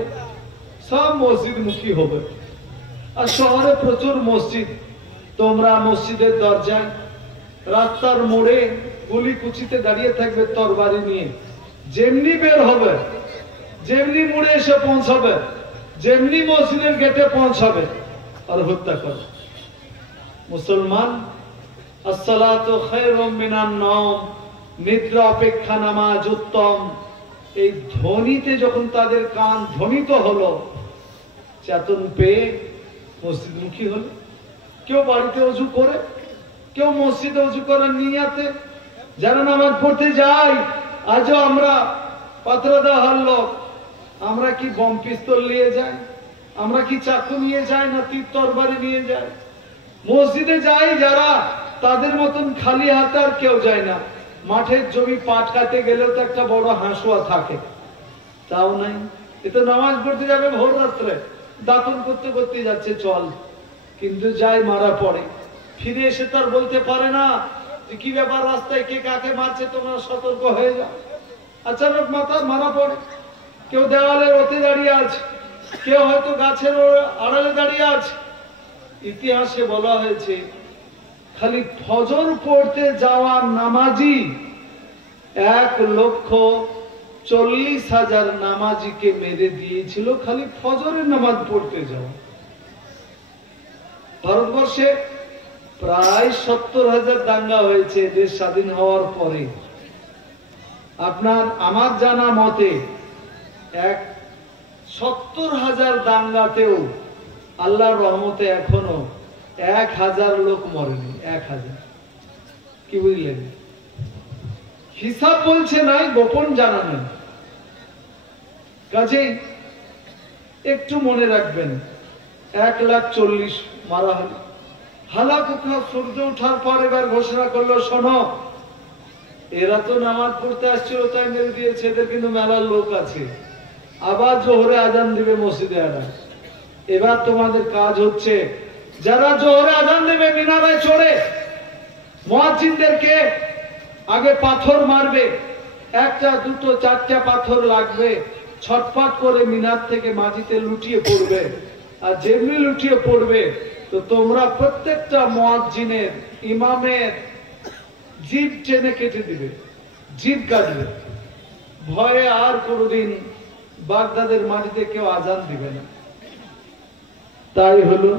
সব মসজিদ মুখী হবে। আর শহরে প্রচুর মসজিদ, তোমরা মসজিদের দরজায়, রাস্তার মোড়ে, গুলি কুচিতে দাঁড়িয়ে থাকবে তরবারি নিয়ে, যেমনি বের হবে, যেমনি মোড়ে এসে পৌঁছাবে, যেমনি মসজিদের গেটে পৌঁছাবে, আর হত্যা করবে। মুসলমান, আসসালাতু খায়রুম মিনান নওম, নিদ্রা অপেক্ষা নামাজ উত্তম। এই ধ্বনিতে যখন তাদের কান ধ্বনিত হলো, চেতন পেয়ে মসজিদমুখী হলো। কেউ বাড়িতে উজু করে, কেউ মসজিদে উজু করার নিয়াতে। যারা নামাজ পড়তে যাই, আজও আমরা পাত্রদাহার লোক, আমরা কি বম পিস্তল নিয়ে যাই? আমরা কি চাকু নিয়ে যাই না তীর তরবারি নিয়ে যাই? মসজিদে যাই যারা, তাদের মতন খালি হাতে আর কেউ যায় না। মাঠের জমি পাট কাটে গেলেও তো একটা বড় হাঁসুয়া থাকে, তাও নাই। এ তো নামাজ পড়তে যাবে ভোর রাত্রে, দাঁতন করতে করতে যাচ্ছে চল, কিন্তু যায় মারা পড়ে। ফিরে এসে তার বলতে পারে না যে কি ব্যাপার, রাস্তায় কে কাকে মারছে, তোমরা সতর্ক হয়ে যাও। আচানক মারা পড়ে, কেউ দেওয়ালের ওতে দাঁড়িয়ে আছে, কেউ হয়তো গাছের আড়ালে দাঁড়িয়ে আছে। ইতিহাসে বলা হয়েছে, খালি ফজর পড়তে যাওয়া নামাজি 1,40,000 নামাজিকে মেরে দিয়েছিল, খালি ফজরের নামাজ পড়তে যাওয়া। ভারতবর্ষে প্রায় 70,000 দাঙ্গা হয়েছে দেশ স্বাধীন হওয়ার পরে। আমার জানা মতে 70,000 দাঙ্গাতেও আল্লাহর রহমতে এখনো 1,000 লোক মরেনি। 1,000, কি বুঝলেন? হিসাব বলছে নাই, গোপন জানা নেই। কাজেই একটু মনে রাখবেন, 1,40,000 মারা হল। হালাকুখা সূর্য ওঠার পর এবার ঘোষণা করলো, শোনো, এরা তো নামাজ পড়তে আসছিল তাই মেরে দিয়েছে, এদের কিন্তু মেলার লোক আছে। আবার জোহরে আজান দিবে মসজিদে আজান। এবার তোমাদের কাজ হচ্ছে, যারা জোহরে আজান দেবে মিনারে চড়ে মুয়াজ্জিনদেরকে আগে পাথর মারবে, 1টা 2টো 4টা পাথর লাগবে, ছটফট করে মিনার থেকে মাটিতে লুটিয়ে পড়বে। আর যেমনি লুটিয়ে পড়বে, তো তোমরা প্রত্যেকটা মুয়াজ্জিনের, ইমামের জিভ টেনে কেটে দিবে, জিভ কাটবে। ভয়ে আর কোনোদিন বাগদাদের মাটিতে কেউ আজান দিবে না। তাই হলো,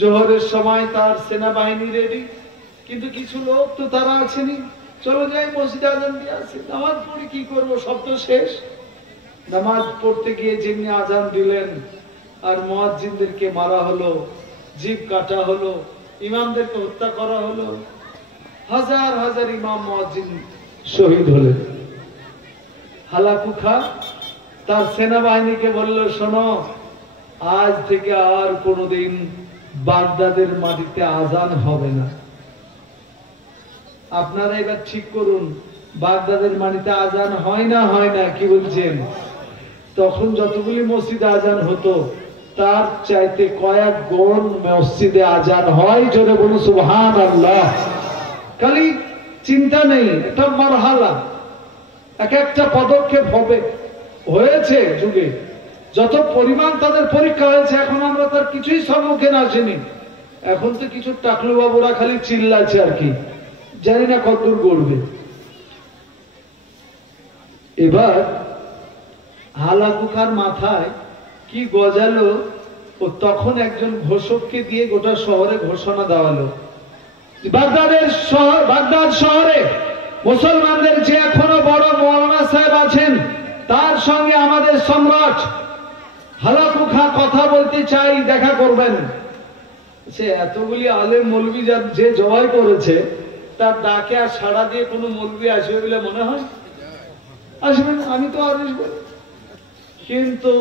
জোহরের সময় তার সেনাবাহিনী রেডি, কিন্তু কিছু লোক তো তারা আছেনি, চলো যাই মসজিদে আজান দিয়ে আসি, নামাজ পড়ে কি করবো, সব তো শেষ। নামাজ পড়তে গিয়ে যেমনি আজান দিলেন, আর মুয়াজ্জিনদেরকে মারা হলো, জিভ কাটা হলো, ইমামদেরকে হত্যা করা হলো। হাজার হাজার ইমাম মুয়াজ্জিন শহীদ হলেন। হালাকু খা তার সেনাবাহিনীকে বলল, শোনো, আজ থেকে আর কোনোদিন বাগদাদের মাটিতে আজান হবে না। আপনারা এবার ঠিক করুন, বাগদাদের মাটিতে আজান হয় না, হয় না, কি বলছেন? তখন যতগুলি মসজিদে আজান হতো, তার চাইতে কয়েক গুণ মসজিদে আজান হয়। জোরে বলুন সুবহানাল্লাহ। খালি চিন্তা নেই, এটা মারহালা, এক একটা পদক্ষেপ হবে। হয়েছে যুগে যত পরিমাণ তাদের পরীক্ষা হয়েছে, এখন আমরা তার কিছুই সম্মুখীন আসেনি। এখন তো কিছু টাকলু বাবুরা খালি চিল্লাচ্ছে আর কি, জানি না কতদূর করবে। এবার হালাকুখার মাথায় কি গজালো, ও তখন একজন ঘোষককে দিয়ে গোটা শহরে ঘোষণা দেওয়ালো, বাগদাদ শহরে মুসলমানদের যে এখনো বড় মৌলানা সাহেব আছেন, তার সঙ্গে আমাদের সম্রাট হালাকুখা কথা বলতে চাই, দেখা করবেন। সে এতগুলি আলেম মৌলবি যে জবাই করেছে, তার ডাকে আর সাড়া দিয়ে কোনো মৌলবি আসবে বলে মনে হয়? আসবেন, আমি তো আর আসবো। কিন্তু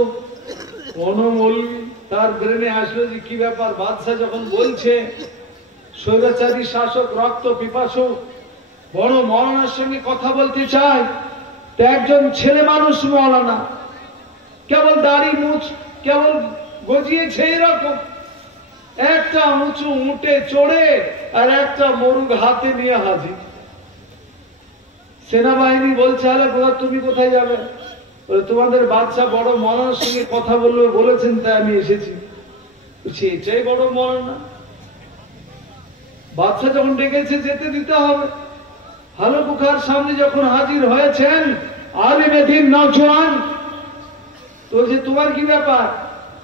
কোন মৌলবি তার ব্রেনে আসলো যে কি ব্যাপার, বাদশা যখন বলছে স্বৈরাচারী শাসক রক্ত পিপাসু বড় মৌলানার সঙ্গে কথা বলতে চায়, তো একজন ছেলে মানুষ মৌলানা, কেবল দাড়ি মুছ কেবল গজিয়েছে এরকম, একটা উঁচু উঠে চড়ে আর একটা মরুগ হাতে নিয়ে হাজির। সেনাবাহিনী বলছে, আরে বোধা তুমি কোথায় যাবে? বলে তোমাদের বাদশা বড় মৌলানার সঙ্গে কথা বলবে বলেছেন, তাই আমি এসেছি। এটাই বড় মৌলানা, বাদশা যখন ডেকেছে যেতে দিতে হবে। হালাকুখার সামনে যখন হাজির হয়েছেন আলিমে দ্বীন নওজোয়ান, তো যে তোমার কি ব্যাপার?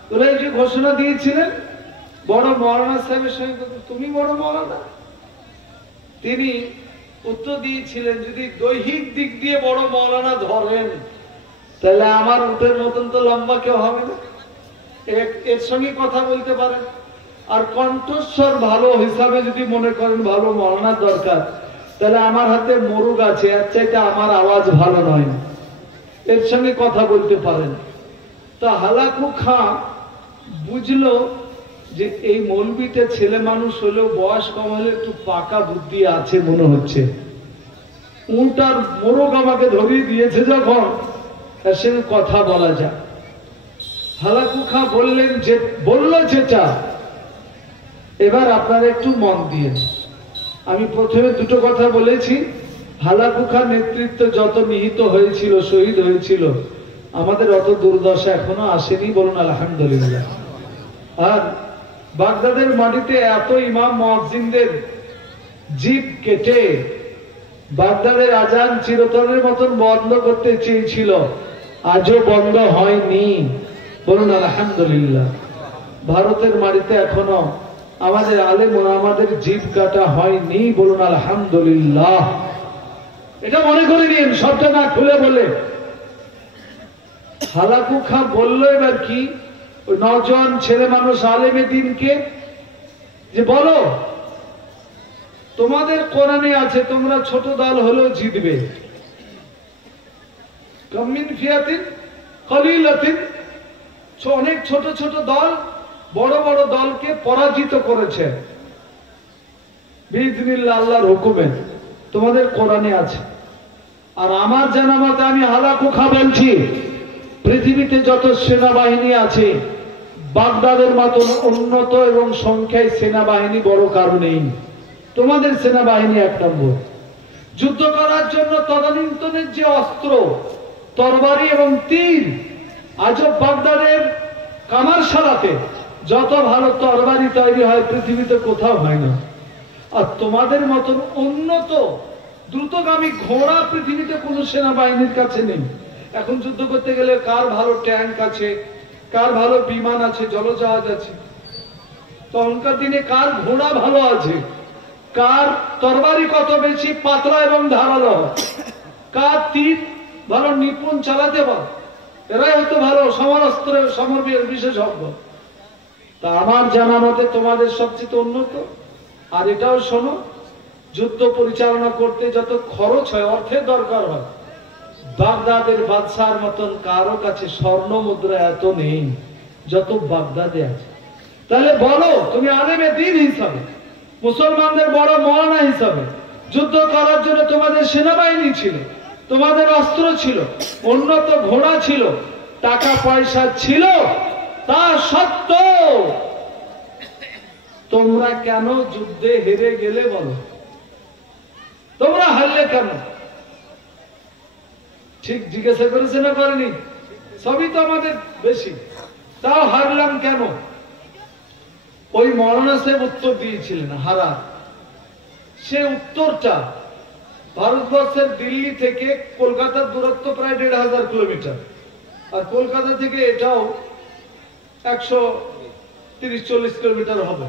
তোরা এই যে ঘোষণা দিয়েছিলেন বড় মৌলানা সাহেবের সঙ্গে, তুমি বড় মৌলানা? তিনি উত্তর দিয়েছিলেন, যদি দৈহিক দিক দিয়ে বড় মৌলানা ধরেন, তাহলে আমার উটের মতন তো লম্বা কেউ হবে না, এর সঙ্গে কথা বলতে পারেন। আর কণ্ঠস্বর ভালো হিসাবে যদি মনে করেন ভালো মৌলানার দরকার, তাহলে আমার হাতে মরুগ আছে, এর চাইতে আমার আওয়াজ ভালো নয়, এর সঙ্গে কথা বলতে পারেন। তা হালাকুখা বুঝলো যে এই মৌলবিটা ছেলে মানুষ হলেও বয়স কম হলে একটু পাকা বুদ্ধি আছে মনে হচ্ছে। উট আর মোরগ আমাকে ধরিয়ে দিয়েছে যখন, তার সঙ্গে কথা বলা যায়। হালাকুখা বললেন যে বললো যেটা, এবার আপনারা একটু মন দিয়ে, আমি প্রথমে দুটো কথা বলেছি। হালাকুখার নেতৃত্ব যত নিহিত হয়েছিল, শহীদ হয়েছিল, আমাদের অত দুর্দশা এখনো আসেনি, বলুন আলহামদুলিল্লাহ। আর বাগদাদের মাটিতে এত ইমাম মুয়াজ্জিনদের জিভ কেটে বাগদাদের আজান চিরতরের মতন বন্ধ করতে চেয়েছিল, আজও বন্ধ হয়নি, বলুন আলহামদুলিল্লাহ। ভারতের মাটিতে এখনো আমাদের আলেম ওলামাদের জিভ কাটা হয়নি, বলুন আলহামদুলিল্লাহ। এটা মনে করে নিন, সবটা না খুলে বলে। হালাকুখা বললো এবার কি, ওই নওজোয়ান ছেলে মানুষ আলেমে দ্বীনকে যে বলো, তোমাদের কোরআনে আছে তোমরা ছোট দল হলেও জিতবে। কাম মিন ফিয়াতিন কলিলাতিন, অনেক ছোট ছোট দল বড় বড় দলকে পরাজিত করেছে বিইজনিল্লাহ, আল্লাহর হুকুমে, তোমাদের কোরআনে আছে। আর আমার জানা মতে, আমি হালাকুখা বলছি, পৃথিবীতে যত সেনাবাহিনী আছে, বাগদাদের মতন উন্নত এবং সংখ্যায় সেনাবাহিনী বড় কারো নেই। তোমাদের সেনাবাহিনী এক নম্বর। যুদ্ধ করার জন্য তদানীন্তনের যে অস্ত্র, তরবারি এবং তীর, আজব বাগদাদের কামারশালাতে যত ভালো তরবারি তৈরি হয় পৃথিবীতে কোথাও হয় না। আর তোমাদের মতন উন্নত দ্রুতগামী ঘোড়া পৃথিবীতে কোনো সেনাবাহিনীর কাছে নেই। এখন যুদ্ধ করতে গেলে কার ভালো ট্যাঙ্ক আছে, কার ভালো বিমান আছে, জলজাহাজ আছে, তখনকার দিনে কার ঘোড়া ভালো আছে, কার তরবারি কত বেশি পাতলা এবং ধারালো, কার তীর ভালো নিপুণ চালাতে পারে, এরাই হয়তো ভালো সমরাস্ত্রের সমরবীর বিশেষজ্ঞ। তা আমার জানা মতে তোমাদের সবচেয়ে উন্নত। আর এটাও শোনো, যুদ্ধ পরিচালনা করতে যত খরচ হয়, অর্থের দরকার হয়, বাগদাদের বাদশার মতন কারো কাছে স্বর্ণ মুদ্রা এত নেই যত বাগদাদে আছে। তাহলে বলো, তুমি আলেমে দ্বীন হিসাবে, মুসলমানদের বড় মৌলানা হিসাবে, যুদ্ধ করার জন্য তোমাদের সেনাবাহিনী ছিল, তোমাদের অস্ত্র ছিল, উন্নত ঘোড়া ছিল, টাকা পয়সা ছিল, তা সত্ত্বেও তোমরা কেন যুদ্ধে হেরে গেলে বলো? তোমরা হারলে কেন? ঠিক জিজ্ঞাসা করেছে না করেনি? সবই তো আমাদের বেশি, তাও হারলাম কেন? ওই মৌলানা সাহেব উত্তর দিয়েছিলেন হারা। সে উত্তরটা ভারতবর্ষের দিল্লি থেকে কলকাতার দূরত্ব প্রায় ১,৫০০ কিলোমিটার, আর কলকাতা থেকে এটাও ১৩০-৪০ কিলোমিটার হবে।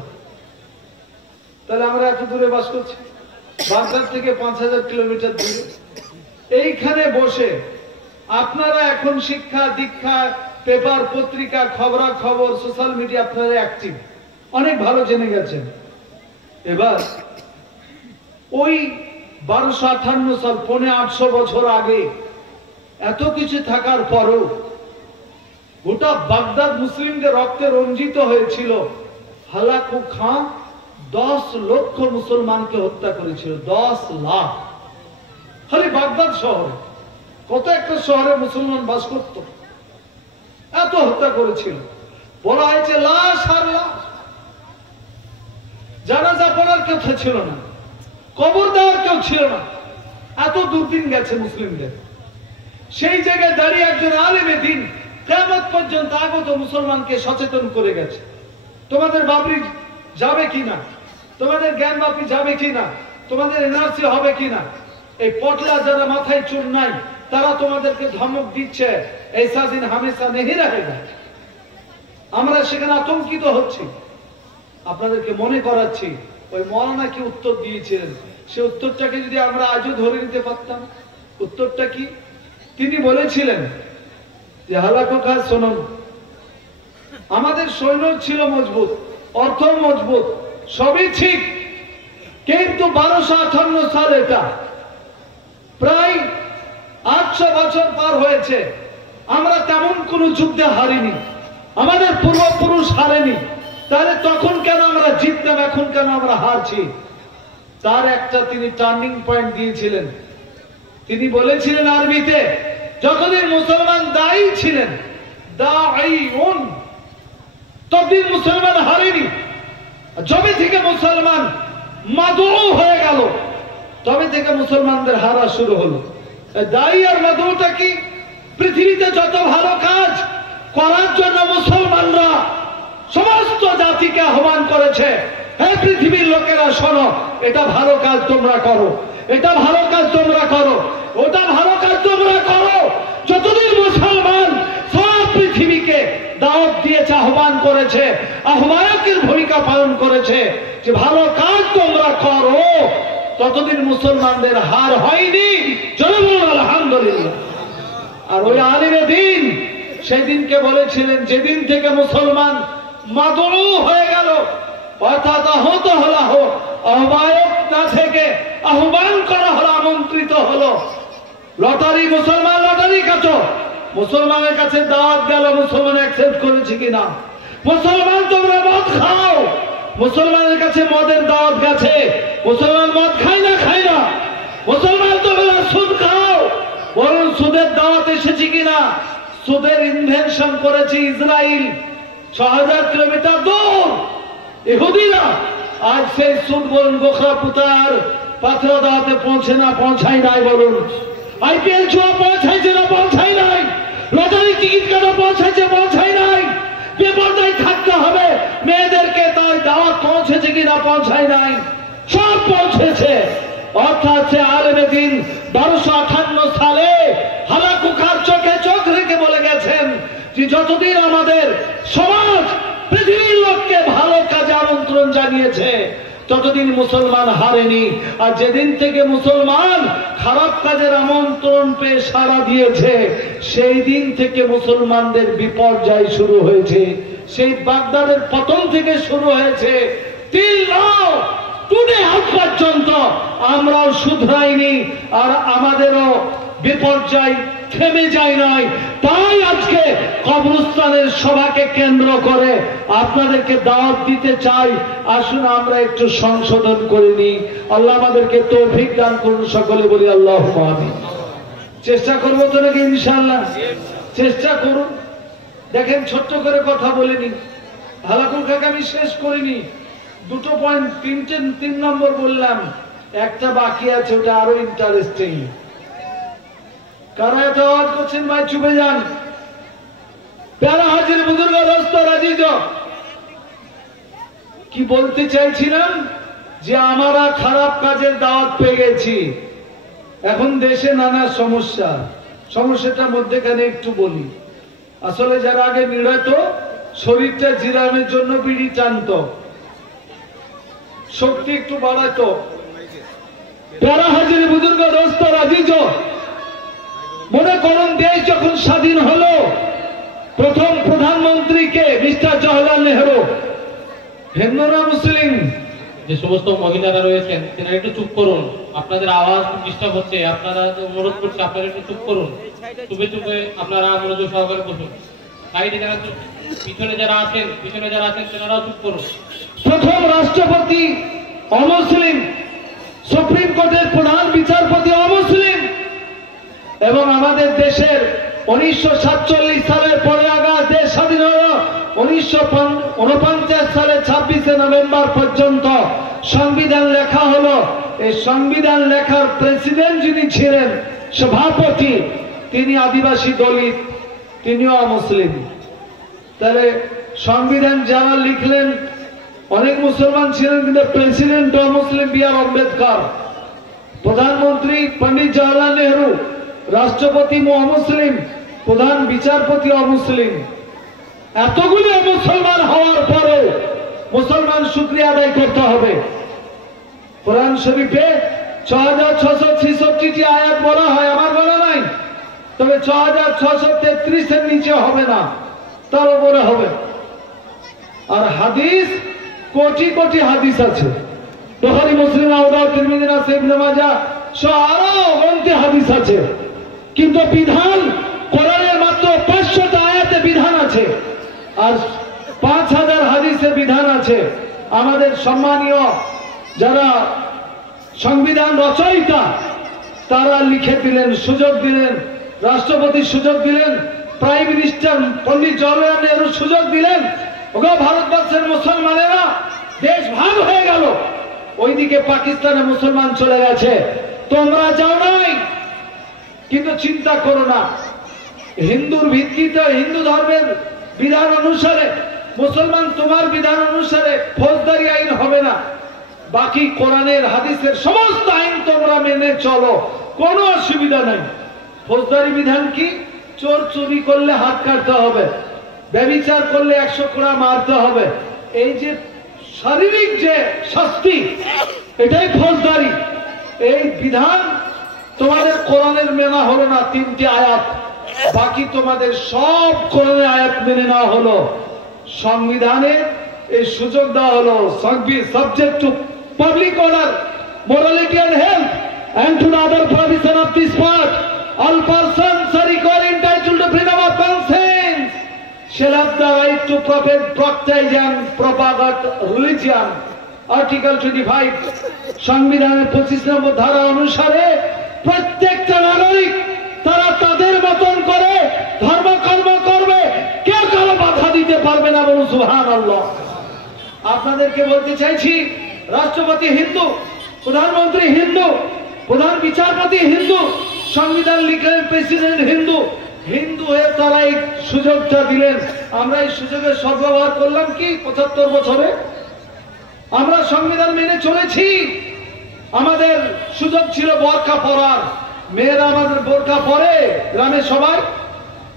তাহলে আমরা এত দূরে বাস করছি, বাগদাদ থেকে ৫,০০০ কিলোমিটার দূরে। এইখানে বসে আপনারা এখন শিক্ষা দীক্ষা, পেপার পত্রিকা, খবরাখবর, সোশ্যাল মিডিয়া আপনারা অ্যাক্টিভ, অনেক ভালো জেনে গেছেন। এবার ওই ১২৫৮ সাল, ৮৫০ বছর আগে এত কিছু থাকার পরও গোটা বাগদাদ মুসলিমদের রক্তে রঞ্জিত হয়েছিল। হালাকু খান ১০ লক্ষ মুসলমানকে হত্যা করেছিল, ১০ লাখ। খালি বাগদাদ শহরে, কত একটা শহরে মুসলমান বাস করত, এত হত্যা করেছিল। বলা হয়েছে লাশ আর লাশ, জানাজা পড়ার কেউ ছিল না, কবর দেওয়ার কেউ ছিল না, এত দুর্দিন গেছে মুসলিমদের। সেই জায়গায় দাঁড়িয়ে একজন আলেমে দিন কিয়ামত পর্যন্ত আগত মুসলমানকে সচেতন করে গেছে। তোমাদের বাবরি যাবে কিনা, তোমাদের জ্ঞান বাপি যাবে কিনা, তোমাদের এনআরসি হবে কিনা, এই পটলা যারা মাথায় চুল নাই তারা তোমাদেরকে ধমক দিচ্ছে, ऐसा दिन हमेशा नहीं रहेगा। আমরা সেখানে আতঙ্কিত হচ্ছি। আপনাদেরকে মনে করাচ্ছি ওই মৌলানা কি উত্তর দিয়েছিলেন, সে উত্তরটাকে যদি আমরা আজও ধরে নিতে পারতাম। উত্তরটা কি? তিনি বলেছিলেন যে হালাকু খান শুনুন, আমাদের সৈন্য ছিল মজবুত, অর্থ মজবুত, সবই ঠিক, কিন্তু ১২৫৮ সাল, এটা প্রায় ৮০০ বছর পার হয়েছে, আমরা তেমন কোন যুদ্ধে হারিনি, আমাদের পূর্বপুরুষ হারেনি। তাহলে তখন কেন আমরা জিতলাম, এখন কেন আমরা হারছি? তার একটা তিনি টার্নিং পয়েন্ট দিয়েছিলেন। তিনি বলেছিলেন আরবিতে, যতদিন মুসলমান দায়ী ছিলেন, দাঈউন, ততদিন মুসলমান হারেনি। যবে থেকে মুসলমান মাদউ হয়ে গেল, তবে থেকে মুসলমানদের হারা শুরু হলো। দায়ী আর মাদউটা কি? পৃথিবীতে যত ভালো কাজ করার জন্য মুসলমানরা সমস্ত জাতিকে আহ্বান করেছে, হে পৃথিবীর লোকেরা শোনো, এটা ভালো কাজ তোমরা করো, এটা ভালো কাজ তোমরা করো, ওটা ভালো কাজ তোমরা করো। যতদিন মুসলমান সব পৃথিবীকে দাওয়াত দিয়েছে, আহ্বান করেছে, আহ্বায়কের ভূমিকা পালন করেছে যে ভালো কাজ তোমরা করো, ততদিন মুসলমানদের হার হয়নি। চলো বলুন আলহামদুলিল্লাহ। আর ওই আলিমে দিন সেই দিনকে বলেছিলেন, যেদিন থেকে মুসলমান মাদউ হয়ে গেল, অর্থাৎ আহত হলো, আহ্বায়ক না থেকে আহ্বান করা হলো, আমন্ত্রিত হলো। লটারি, মুসলমান লটারি কাটো, মুসলমানের কাছে দাওয়াত গেল, মুসলমান অ্যাকসেপ্ট করেছে কিনা? মুসলমান তোমরা মদ খাও, মুসলমানের কাছে মদের দাওয়াত গেছে, মুসলমান মদ খায় না, খায় না। মুসলমান তোমরা সুদ খাও, বলুন সুদের দাওয়াত এসেছে কিনা? সুদের ইনভেনশন করেছে ইসরায়েল, ৬০০০ কিলোমিটার দূর ইহুদিরা। আজ সেই সুদ বলুন গোখরা পুতার পাথর দাওয়াতে পৌঁছে না, পৌঁছাই নাই। বলুন আইপিএল জুয়া পৌঁছাইছে না, পৌঁছাই নাই। লটারি টিকিট কাটা পৌঁছাইছে, পৌঁছাই নাই। বেপরদায় থাকতে হবে মেয়েদেরকে, তাই দাওয়াত পৌঁছেছে কিনা? পৌঁছাই নাই। সব পৌঁছেছে। অর্থাৎ সে আলেমে দিন ১২৫৮ সালে হালাকু খান চোখে চোখ রেখে বলে গেছেন যে যতদিন আমাদের সমাজ পৃথিবীর লোককে ভালো কাজে আমন্ত্রণ জানিয়েছে, ততদিন মুসলমান হারেনি। আর যেদিন থেকে মুসলমান খারাপ কাজের আমন্ত্রণ পেয়ে সাড়া দিয়েছে, সেই দিন থেকে মুসলমানদের বিপর্যয় শুরু হয়েছে। সেই বাগদাদের পতন থেকে শুরু হয়েছে। তিল নাও টুডে আজ পর্যন্ত আমরাও শুধরাইনি, আর আমাদেরও বিপর্যয় থেমে যায় নাই। তাই আজকে কবরস্থানের সভাকে কেন্দ্র করে আপনাদেরকে দাওয়াত দিতে চাই, আসুন আমরা একটু সংশোধন করে নিই। আল্লাহ আমাদেরকে তৌফিক দান করুন, সকলে বলি আল্লাহুম্মা আমিন। চেষ্টা করবো তো নাকি? ইনশাআল্লাহ চেষ্টা করুন। দেখেন ছোট্ট করে কথা বলিনি, হালাকুল কাকে আমি শেষ করিনি, দুটো পয়েন্ট, তিন নম্বর বললাম, একটা বাকি আছে, ওটা আরো ইন্টারেস্টিং। কারা এত আওয়াজ করছেন ভাই চুপে যান। প্যারা হাজির বুজুর্গ দোস্ত রাজিজ, কি বলতে চাইছিলাম যে আমরা খারাপ কাজের দাওয়াত পেয়ে গেছি। এখন দেশে নানা সমস্যা, সমস্যাটার মধ্যেখানে একটু বলি। আসলে যারা আগে নিড়াত, শরীরটা জিরানোর জন্য বিড়ি টানত, শক্তি একটু বাড়াতো। প্যারা হাজির বুজুর্গ দোস্ত রাজিজ, মনে করুন দেশ যখন স্বাধীন হলো, প্রথম প্রধানমন্ত্রীকে মিস্টার জওহরলাল নেহরু, হিন্দু না মুসলিম? যে সমস্ত মহিলারা রয়েছেন তারা একটু চুপ করুন, আপনাদের আওয়াজ ডিস্টার্ব হচ্ছে, আপনারা অনুরোধ করছি আপনারা একটু চুপ করুন, চুপে চুপে আপনারা মনোযোগ সহকারে বসুন। সাইডে যারা পিছনে যারা আছেন তেনারাও চুপ করুন। প্রথম রাষ্ট্রপতি অমুসলিম, সুপ্রিম কোর্টের প্রধান বিচারপতি অমুসলিম, এবং আমাদের দেশের 1947 সালের পরে আগস্ট দেশ স্বাধীন হল। 1949 সালের 26শে নভেম্বর পর্যন্ত সংবিধান লেখা হলো। এই সংবিধান লেখার প্রেসিডেন্ট যিনি ছিলেন, সভাপতি, তিনি আদিবাসী দলিত, তিনিও অমুসলিম। তাহলে সংবিধান যারা লিখলেন অনেক মুসলমান ছিলেন, কিন্তু প্রেসিডেন্ট অমুসলিম, বি আর আম্বেদকর, প্রধানমন্ত্রী পন্ডিত জওহরলাল নেহরু, রাষ্ট্রপতি অমুসলিম, প্রধান বিচারপতি অমুসলিম। এতগুলি মুসলমান হওয়ার পরে মুসলমান শুকরিয়া আদায় করতে হবে। কোরআন শরীফে 6666টি আয়াত বলা হয়, আমার বলা নাই, তবে 6633 নিচে হবে না, তার উপরে হবে। আর হাদিস, কোটি কোটি হাদিস আছে, বুখারী, মুসলিম, আবু দাউদ, তিরমিজি, নাসাই, ইবনে মাজাহ সহ আরো অগণিত হাদিস আছে। কিন্তু বিধান কোরআনের মাত্র 500টা আয়াতে বিধান আছে, আর 5000 হাদিসে বিধান আছে। আমাদের সম্মানীয় যারা সংবিধান রচয়িতা, তারা লিখে দিলেন, সুযোগ দিলেন, রাষ্ট্রপতি সুযোগ দিলেন, প্রাইম মিনিস্টার পন্ডিত জওহরলাল নেহরু সুযোগ দিলেন। ওগো ভারতবর্ষের মুসলমানেরা, দেশ ভাগ হয়ে গেল, ওইদিকে পাকিস্তানে মুসলমান চলে গেছে, তোমরা যাও নাই। কিন্তু চিন্তা করো না, হিন্দুর ভিত্তিতে, হিন্দু ধর্মের বিধান অনুসারে, মুসলমান তোমার বিধান অনুসারে ফৌজদারি আইন হবে না, বাকি কোরআনের হাদিসের সমস্ত আইন তোমরা মেনে চলো, কোনো অসুবিধা নাই। ফৌজদারি বিধান কি? চোর চুরি করলে হাত কাটতে হবে, ব্যভিচার করলে 100 কোড়া মারতে হবে, এই যে শারীরিক যে শাস্তি, এটাই ফৌজদারি। এই বিধান তোমাদের কোরআনের মেনা হলো না, 3টি আয়াত, বাকি তোমাদের সব কোরআনের আয়াত মেনে নেওয়া হলো। সংবিধানে এই সুযোগ দেওয়া হলো, subject to public order, morality and health, and to the other provision of this part, all persons are equally entitled to freedom of conscience, shall have the right to practice and propagate religion. Article 25 সংবিধানের 25 নম্বর ধারা অনুসারে প্রত্যেকটা নাগরিক তারা তাদের মতন করে ধর্মকর্ম করবে, কেউ কারো বাধা দিতে পারবে না, বলুন সুবহানাল্লাহ। আপনাদেরকে বলতে চাইছি, রাষ্ট্রপতি হিন্দু, প্রধানমন্ত্রী হিন্দু, প্রধান বিচারপতি হিন্দু, সংবিধান লিখলেন প্রেসিডেন্ট হিন্দু, হিন্দু হয়ে তারা এই সুযোগটা দিলেন। আমরা এই সুযোগের সদ্ব্যবহার করলাম কি 75 বছরে? আমরা সংবিধান মেনে চলেছি। আমাদের সুযোগ ছিল বোরকা পরার, মেয়েরা আমাদের বোরকা পরে, গ্রামে সবাই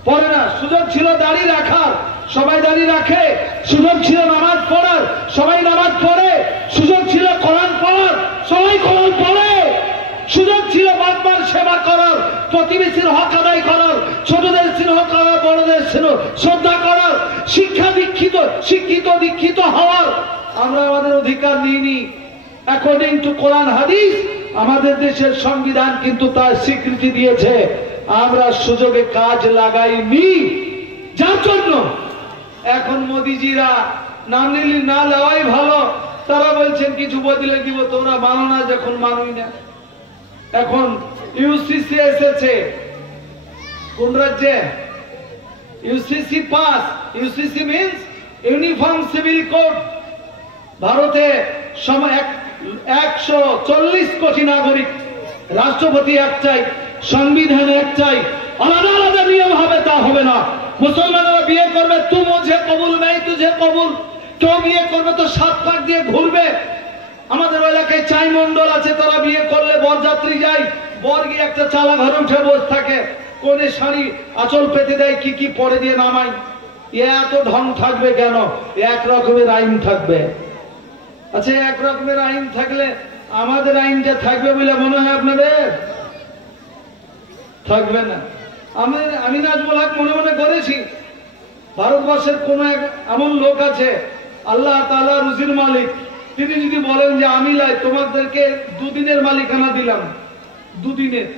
পরে না। সুযোগ ছিল দাড়ি রাখার, সবাই দাড়ি রাখে। সুযোগ ছিল নামাজ পড়ার, সবাই নামাজ পড়ে। সুযোগ ছিল কোরআন পড়ার, সবাই কোরআন পড়ে। সুযোগ ছিল বাবা-মার সেবা করার, প্রতিবেশীর হক আদায় করার, ছোটদের স্নেহ করার, বড়দের স্নেহ শ্রদ্ধা করার, শিক্ষিত দীক্ষিত হওয়ার। আমরা আমাদের অধিকার নিইনি। অ্যাকর্ডিং টু কোরআন হাদিস আমাদের দেশের সংবিধান কিন্তু তার স্বীকৃতি দিয়েছে, আমরা সুযোগে কাজ লাগাইনি। যার জন্য এখন মোদিজিরা নাম নিলি না নেওয়াই ভালো, তারা বলছেন কিছু বদলে দিব, তোমরা মানো না, যখন মানুই না। এখন ইউসিসি এসেছে কোন রাজ্যে? UCC pass. UCC means uniform civil code. ভারতে 140 কোটি নাগরিক, রাষ্ট্রপতি একটাই, সংবিধান একটাই, আলাদা আলাদা নিয়ম হবে তা হবে না। মুসলমানরা বিয়ে করবে তু মুঝে কবুল নাই তুঝে কবুল, কেউ বিয়ে করবে তো 7 পাক দিয়ে ঘুরবে। আমাদের এলাকায় চাই মন্ডল আছে, তারা বিয়ে করলে বরযাত্রী যায়, বর গিয়ে একটা চালা ঘরে উঠে বসে থাকে, কোনে শাড়ি আঁচল পেতে দেয়, কি কি পরে দিয়ে নামায়। এত ঢং থাকবে কেন? এক রকমের আইন থাকবে। আচ্ছা, এক রকমের আইন থাকলে আমাদের আইনটা থাকবে বলে মনে হয় আপনাদের? থাকবে না। আমি নাজমুল হক মনে মনে করেছি, ভারতবর্ষের কোন এক এমন লোক আছে, আল্লাহ তাআলা রুজির মালিক, তিনি যদি বলেন যে আমি তোমাদেরকে 2 দিনের মালিকানা দিলাম, 2 দিনের,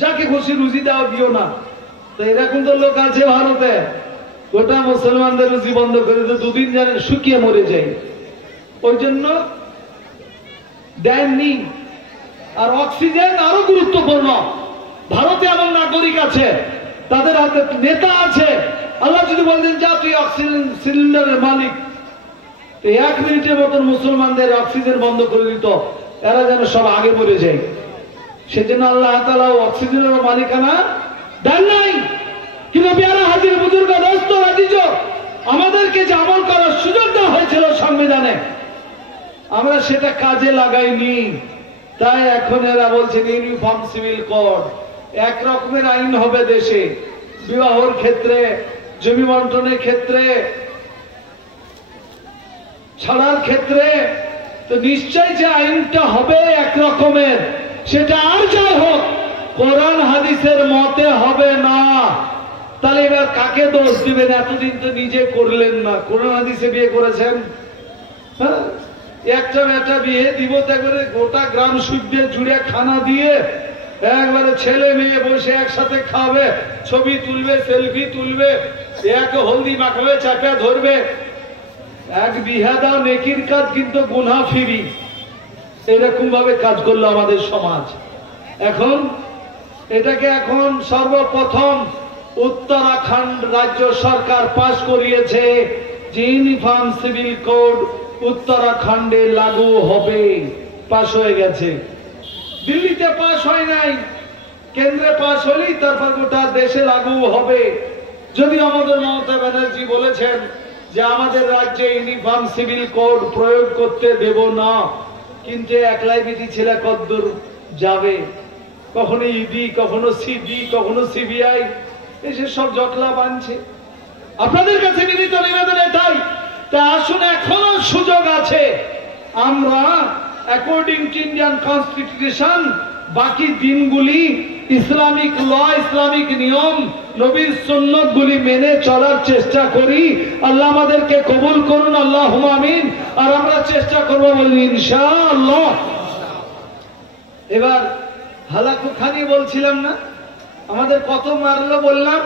যাকে খুশি রুজি দাও, দিও না। তো এরকম তো লোক আছে ভারতে, গোটা মুসলমানদের রুজি বন্ধ করে তো 2 দিন জানেন শুকিয়ে মরে যায়, ওই জন্য দেননি। আর অক্সিজেন আরো গুরুত্বপূর্ণ। ভারতে এমন নাগরিক আছে, তাদের হাতে নেতা আছে, আল্লাহ যদি বলতেন যা তুই অক্সিজেন সিলিন্ডারের মালিক, 1 মিনিটের মতন মুসলমানদের অক্সিজেন বন্ধ করে দিত, এরা যেন সব আগে মরে যায়। সেজন্য আল্লাহ তাআলা অক্সিজেনের মালিকানা দেন নাই। কিন্তু পেয়ারা হাজির বুজুর্গ দোস্ত আজিজ, আমাদেরকে যে আমল করার সুযোগ দেওয়া হয়েছিল সংবিধানে, আমরা সেটা কাজে লাগাইনি। তাই এখন এরা বলছেন ইউনিফর্ম সিভিল কোড, এক রকমের আইন হবে দেশে, বিবাহের ক্ষেত্রে, জমি বন্টনের ক্ষেত্রে, ছাড়ার ক্ষেত্রে। তো নিশ্চয় যে আইনটা হবে এক রকমের, সেটা আর যাই হোক কোরআন হাদিসের মতে হবে না। তাহলে এবার কাকে দোষ দিবেন? এতদিন তো নিজে করলেন না, কোরআন হাদিসে বিয়ে করেছেন। হ্যাঁ, একটা বিয়ে দিব তো একবারে গোটা গ্রাম সুদ্ধে জুড়ে খানা দিয়ে একবারে ছেলে মেয়ে বসে একসাথে খাবে, ছবি তুলবে, সেলফি তুলবে, এক হলদি মাখাবে, চাপা ধরবে। এক বিহা দাও নেকির কাজ, কিন্তু গুনাহ ফিরি। এরকম ভাবে কাজ করলো আমাদের সমাজ। এখন এটাকে এখন সর্বপ্রথম উত্তরাখণ্ড রাজ্য সরকার পাশ করিয়েছে যে ইউনিফর্ম সিভিল কোড উত্তরাখণ্ডে লাগু হবে। পাশ হয়ে গেছে, দিল্লিতে পাশ হয় নাই, কেন্দ্রে পাশ হলেই তারপর গোটা দেশে লাগু হবে। যদি আমাদের মমতা ব্যানার্জি বলেছেন যে আমাদের রাজ্যে ইউনিফর্ম সিভিল কোড প্রয়োগ করতে দেব না, কিন্তু একলাই বিধি ছেলে কদ্দূর যাবে? কখনো ইডি, কখনো সিডি, কখনো সিবিআই এসে সব জটলা বানছে। আপনাদের কাছে বিনীত নিবেদন এটাই, তা আসুন, এখনো সুযোগ আছে। আমরা অ্যাকর্ডিং টু ইন্ডিয়ান কনস্টিটিউশন বাকি দিনগুলি ইসলামিক ল, ইসলামিক নিয়ম, নবীর সুন্নত গুলি মেনে চলার চেষ্টা করি। আল্লাহ আমাদেরকে কবুল করুন, আল্লাহুম্মা আমিন। আর আমরা চেষ্টা করবো বলি ইনশাআল্লাহ। এবার হালাকু খানি বলছিলাম না, আমাদের কত মারলো বললাম।